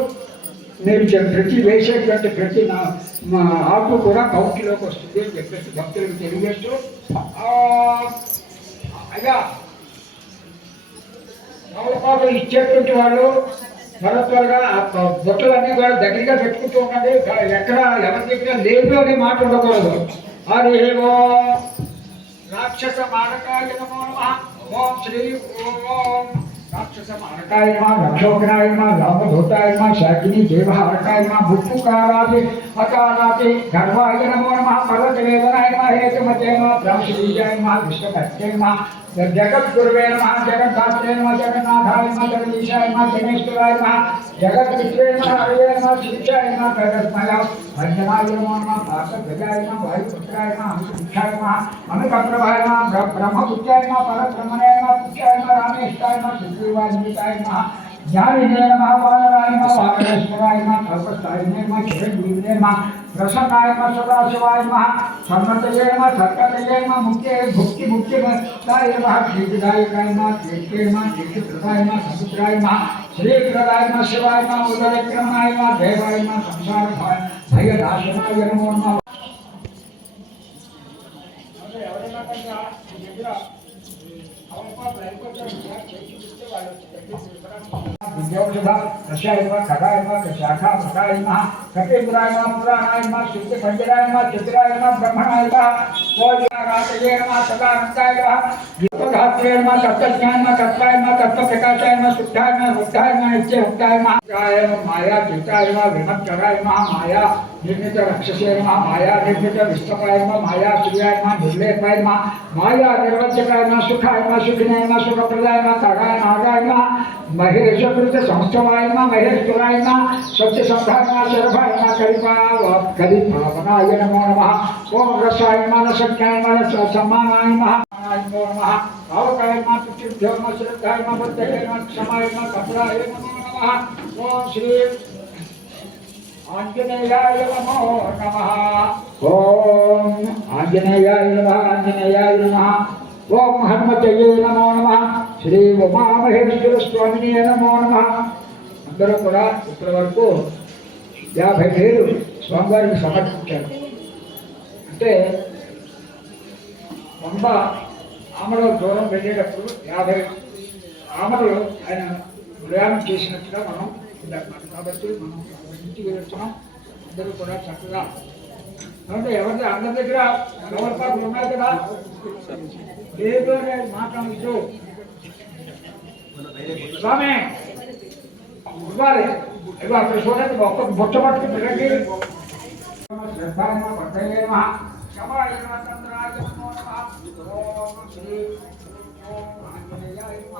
మీరు ప్రతి వేసేటువంటి ప్రతి ఆకు కూడా కౌంట్లోకి వస్తుంది అని చెప్పేసి భక్తులకు తెలియజేస్తూ అయ్యా తమలపాకులు ఇచ్చేటువంటి వాళ్ళు త్వరగా బొట్టలన్నీ కూడా దగ్గరగా పెట్టుకుంటూ ఉండండి ఎక్కడ ఎవరి దగ్గర లేదు అనే మాట ఉండకూడదు హరి ఓం రాక్షస మారకాయ నమో నమః ఓం శ్రీ ఓం राक्षस मारकाय नमः रक्षोग्राय नमः रामधूताय नमः शाकिनी देवहारकाय नमः भुक्पुकारादि अकारादि गर्वाय नमो नमः पर्वतवेदनाय नमः हेतुमते नमः ब्रह्मश्रीजाय नमः विष्णुभक्ते नमः जगद्गुरुवे नमः जगन्धात्रे नमः जगन्नाथाय नमः जगदीशाय नमः जगेश्वराय नमः जगद्विश्वे नमः हरये नमः शिक्षाय नमः जगन्मय भजनाय नमो नमः भासध्वजाय नमः वायुपुत्राय नमः हंसमुखाय नमः अमितप्रभाय नमः ब्रह्मपुत्राय नमः परब्रह्मणे नमः पुत्राय नमः रामेश्वराय नमः सुग्रीवाय नमः ज्ञानिने नमः वानराय नमः वानरेश्वराय नमः कल्पस्थाय नमः चिरंजीविने नमः प्रसन्नाय नमः सदाशिवाय नमः सम्मतये नमः सत्कतये नमः मुक्ते मुक्तिदाय नमः कीर्तिदायकाय नमः कीर्ते नमः कीर्तिप्रदाय नमः समुद्राय नमः श्री प्रदाय नमः शिवाय नमः उदरक्रमाय नमः देवाय नमः संसार भय नाशनाय नमो नमः विद्योषधा रसाय नमः खगाय नमः शाखा प्रकाय नमः कपिपुराय नमः पुराणाय नमः शुद्ध पंजराय नमः चित्राय नमः ब्रह्मणाय नमः ओजनाराजये नमः सदानंदाय नमः विपघात्रे नमः तत्त्वज्ञाय नमः तत्त्वाय नमः तत्त्वप्रकाशाय नमः शुद्धाय नमः बुद्धाय नमः नित्यमुक्ताय नमः माया चिताय नमः विमत्कराय नमः माया निर्मित रक्षसे नमः माया निर्मित विष्टपाय नमः माया श्रियाय नमः निर्लेपाय नमः माया निर्वचकाय नमः सुखाय नमः सुखिनाय नमः सुखप्रदाय नमः खगाय नागाय नमः महेश कृत संस्थवाय नमः महेश्वराय नमः सत्य संधाय नमः शरभाय नमः कलिपावनाय नमो नमः ओम रसाय नमः सत्याय नमः सम्मानाय नमः नमो नमः भावकाय नमः तुच्छिभ्यो नमः श्रद्धाय नमः बुद्धये नमः क्षमाय नमः कपलाय नमो नमः ओम श्री आंजनेयाय नमो नमः ओम आंजनेयाय नमः आंजनेयाय नमः ओम हनुमतये नमो नमः श्री उमामहेश्वर स्वामिने नमो नमः అందరూ కూడా ఇప్పటి వరకు 50 వేలు స్వామివారికి సమర్పించారు. అంటే పంబ ఆమడలు దూరం వెళ్ళేటప్పుడు 50 ఆమడలు ఆయన ప్రయాణం చేసినట్టుగా మనం ఉందన్నమాట. కాబట్టి మనం ఇంటికి వెళ్తున్నాం. అందరూ కూడా చక్కగా అంటే ఎవరి అందరి దగ్గర గవర్పాకులు ఉన్నాయి కదా, లేదు మాట్లాడుతూ స్వామి ఇవ్వాలి ఇవ్వ అక్కడ చూడండి ఒక్క బుట్ట పట్టుకు తిరగండి. శ్రద్ధాయ భక్తయే నమః క్షమాయ నమః చంద్రాయ నమో నమః ఓం శ్రీ ఓం ఆంజనేయాయ నమః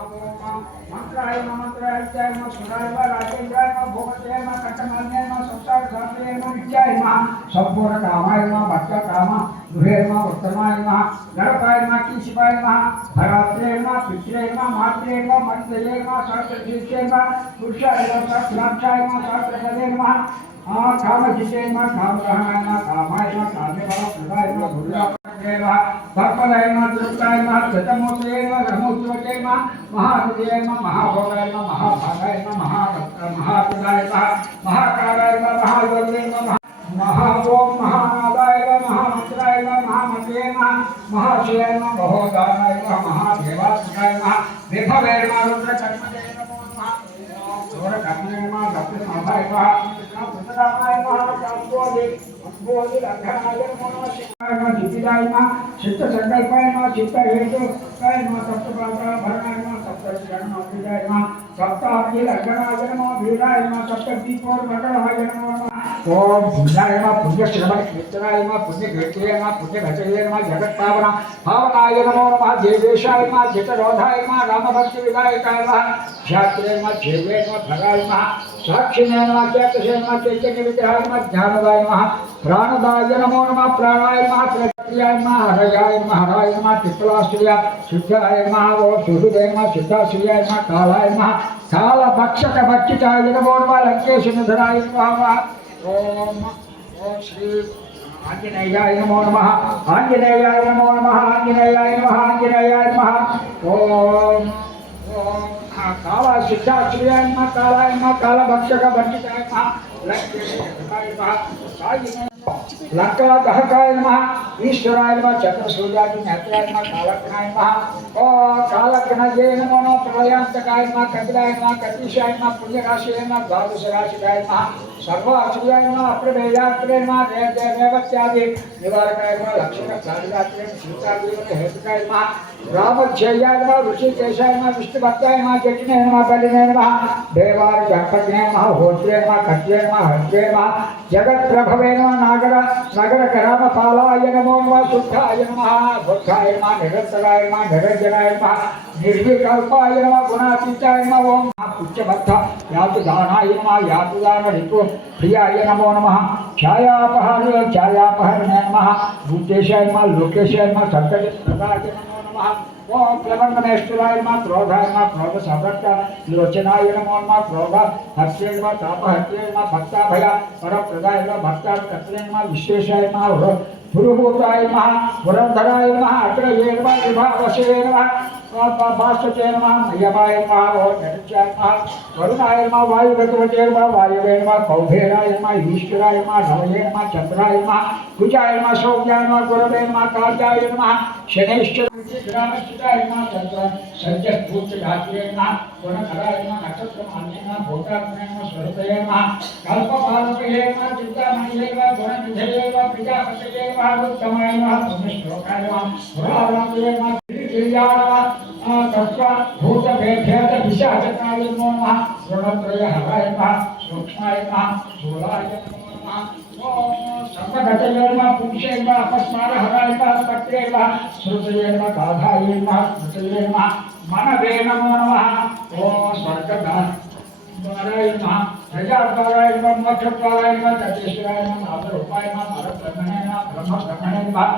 మంత్రాయ నమః మంత్రాయ నమః సురాయ నమః రాజేంద్రాయ నమః భూపతే నమః కట్టమాన్యాయ నమః సంసార సాంత్రయ నమః నిత్యాయ నమః సంపూర్ణ కామాయ నమః భక్త కామ గృహే నమః ఉత్తమాయ నమః గణపాయ నమః కీశిపాయ నమః భరాత్రే నమః పిత్రే నమః మాత్రే నమః మంత్రయే నమః శాస్త్రకీర్తే నమః పురుషాయ నమః సహస్రాక్షాయ నమః శాస్త్రపదే నమః कामजिते नमः कामग्रहाय नमः कामाय नमः काम्यफल प्रदाय नमः भूयाय नमः भक्तदाय नमः तृप्ताय नमः शतमूर्तये नमः ब्रह्मोत्सवते नमः महाहृदये नमः महाभोगाय नमः महाभागाय नमः महाप्रदाय नमः महाकाराय नमः महायोगे नमः महाओम महानादाय नमः महामंत्राय नमः महामते नमः महाशिवाय नमः महोदानाय नमः महादेवात्मकाय नमः विभवे नमः रुद्रकर्मणे नमो नमः ओम कर्मणे नमः गप्पमाभाय नमः पुत्ररामाय नमः काम्बोधि अंबोधि लंघनाय नमो नमः शिवाय नमः जितिदाय नमः चित्त संकल्पाय नमः चित्त हेतुकाय नमः सप्तपात्र भरणाय नमः सप्तऋषियाय नमः सप्ताब्दी लंघनाय नमः वीराय नमः सप्तदीपोर मंगलाय नमो नमः ओम पुण्याय नमः पुण्यश्रवण कीर्तनाय नमः पुण्यकीर्तये नमः पुण्यघटये नमः जगत्पावना पावनाय नमो नमः देवेशाय नमः जितरोधाय नमः रामभक्ति विधायकाय नमः ध्यात्रे नमः देवे नमः भगाय नमः साक्षिणे नमः चैतसे नमः चैतन्य विग्रहाय नमः ध्यानदाय नमः प्राणदाय नमो नमः प्राणाय नमः प्रक्रियाय नमः हरयाय नमः हराय नमः चित्तलाश्रिया शुद्धाय नमः ओम सुहृदय नमः सिद्धाश्रियाय नमः कालाय नमः काल भक्षक भक्षिताय नमो नमः लंकेश निधनाय नमः ओम ओम श्री आंजनेयाय नमो नमः आंजनेयाय नमो नमः आंजनेयाय नमः आंजनेयाय नमः ओम ओम काला सिद्धाश्रियाय नमः कालाय नमः काल भक्षक भक्षिताय नमः लंकेश निधनाय नमः लंका दहकाय नमः ईश्वराय नमः चक्रसूर्याय नेत्राय नमः कालग्नाय नमः ओम कालग्नये नमो नमः प्रलयांतकाय नमः कपिलाय नमः कपीशाय नमः पुण्यराशिये नमः द्वादश राशिकाय नमः सर्वाश्रियाय नमः अप्रमेयात्रे नमः देवत्यादि निवारकाय नमः लक्ष्मणचारिदात्रे सीतादेव हेतुकाय नमः रामध्ययाय नमः ऋषिकेशाय नमः विष्णुभक्ताय नमः जटिने नमः बलिने नमः देवाय गणपतिने नमः होत्रे नमः खट्ये नमः हत्ये नमः जगत प्रभवे नमः नगर करामपालाय नमो नमः शुद्धाय नमः बुद्धाय नमः निरंतराय नमः निरंजनाय नमः निर्विकल्पाय नमः गुणातीताय नमः ओम उच्चभक्ता यातु दानाय नमः यातु दान ऋतु प्रियाय नमो नमः छायापहरणे नमः भूतेशाय नमः लोकेशाय नमः संकट प्रदाय नमो नमः ओम प्लवंगनेश्वराय नमः क्रोधाय नमः क्रोध सामर्थ्य लोचनाय नमो नमः क्रोध हत्ये नमः ताप हत्ये नमः भक्ताभय परप्रदाय नमः भक्तात्रे नमः विशेषाय नमः पुरुहूताय नमः पुरंधराय नमः अग्रये नमः विभावसे नमः वासुते नमः मय्यवाय नमः ओम जगच्चाय नमः वरुणाय नमः वायुगतवते नमः वायवे नमः कौभेराय नमः ईश्वराय नमः नवये नमः चंद्राय नमः कुजाय नमः सौम्याय नमः गुरवे नमः कार्याय नमः शनैश्चराय ग्रामस्थिताय नमः चंद्र संजस्फूर्तिधात्रे नमः गुणकराय नमः नक्षत्रमान्ये नमः भूतात्मने नमः स्वरूपये नमः कल्पपालकये नमः चिन्तामणिये नमः गुणनिधये नमः प्रजापतये नमः उत्तमाय नमः पुण्यश्लोकाय नमः पुराणाय नमः तत्वा भूतभेभ्यः पिशाचकाय नमो नमः ऋणत्रयहराय नमः सूक्ष्माय नमः स्थूलाय नमो नमः ओम सर्वगतये नमः पुंसे नमः अपस्मारहराय नमः पत्रे नमः श्रुतये नमः गाधाय नमः स्मृतये नमः मनवे नमो नमः ओम स्वर्गदाय नमः प्रजाद्वाराय नमः मोक्षद्वाराय नमः तत्तेश्वराय नमः नामरूपाय नमः परब्रह्मणे नमः ब्रह्मब्रह्मणे नमः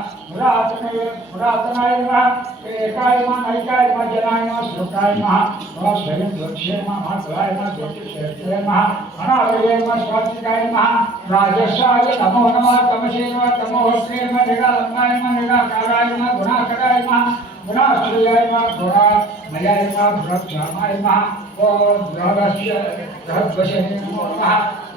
पुरातनाय नमः एकाय नमः नैकाय नमः जनाय नमः श्लोकाय नमः स्वयं ज्योतिषे नमः महाकाय नमः ज्योतिषेश्वरे नमः अनादये नमः स्वात्मिकाय नमः राजर्षाय नमो नमः तमसे नमः तमोहोत्रे नमः निरालम्बाय नमः निराकाराय नमः गुणाकराय नमः गुणाश्रयाय नमः गुणामयाय नमः गुणक्षामाय नमः ओम बृहदस्य बृहद्वशे नमो नमः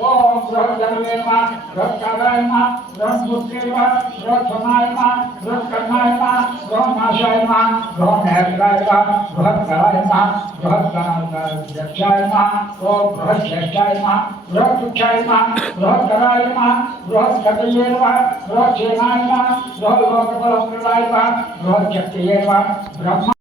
ओम बृहद्धर्मे नमः बृहत्काराय नमः बृहत्पुत्रे नमः बृहत्समाय नमः बृहत्कर्णाय नमः बृहन्नाशाय नमः बृहन्नेत्राय नमः बृहत्कराय नमः बृहद्यक्षाय नमः ओम बृहत्श्रेष्ठाय नमः बृहत्तुक्षाय नमः बृहत्कराय नमः बृहत्कटये नमः बृहत्सेनाय नमः बृहल्लोकबलप्रदाय नमः बृहच्छक्तये नमः ब्रह्म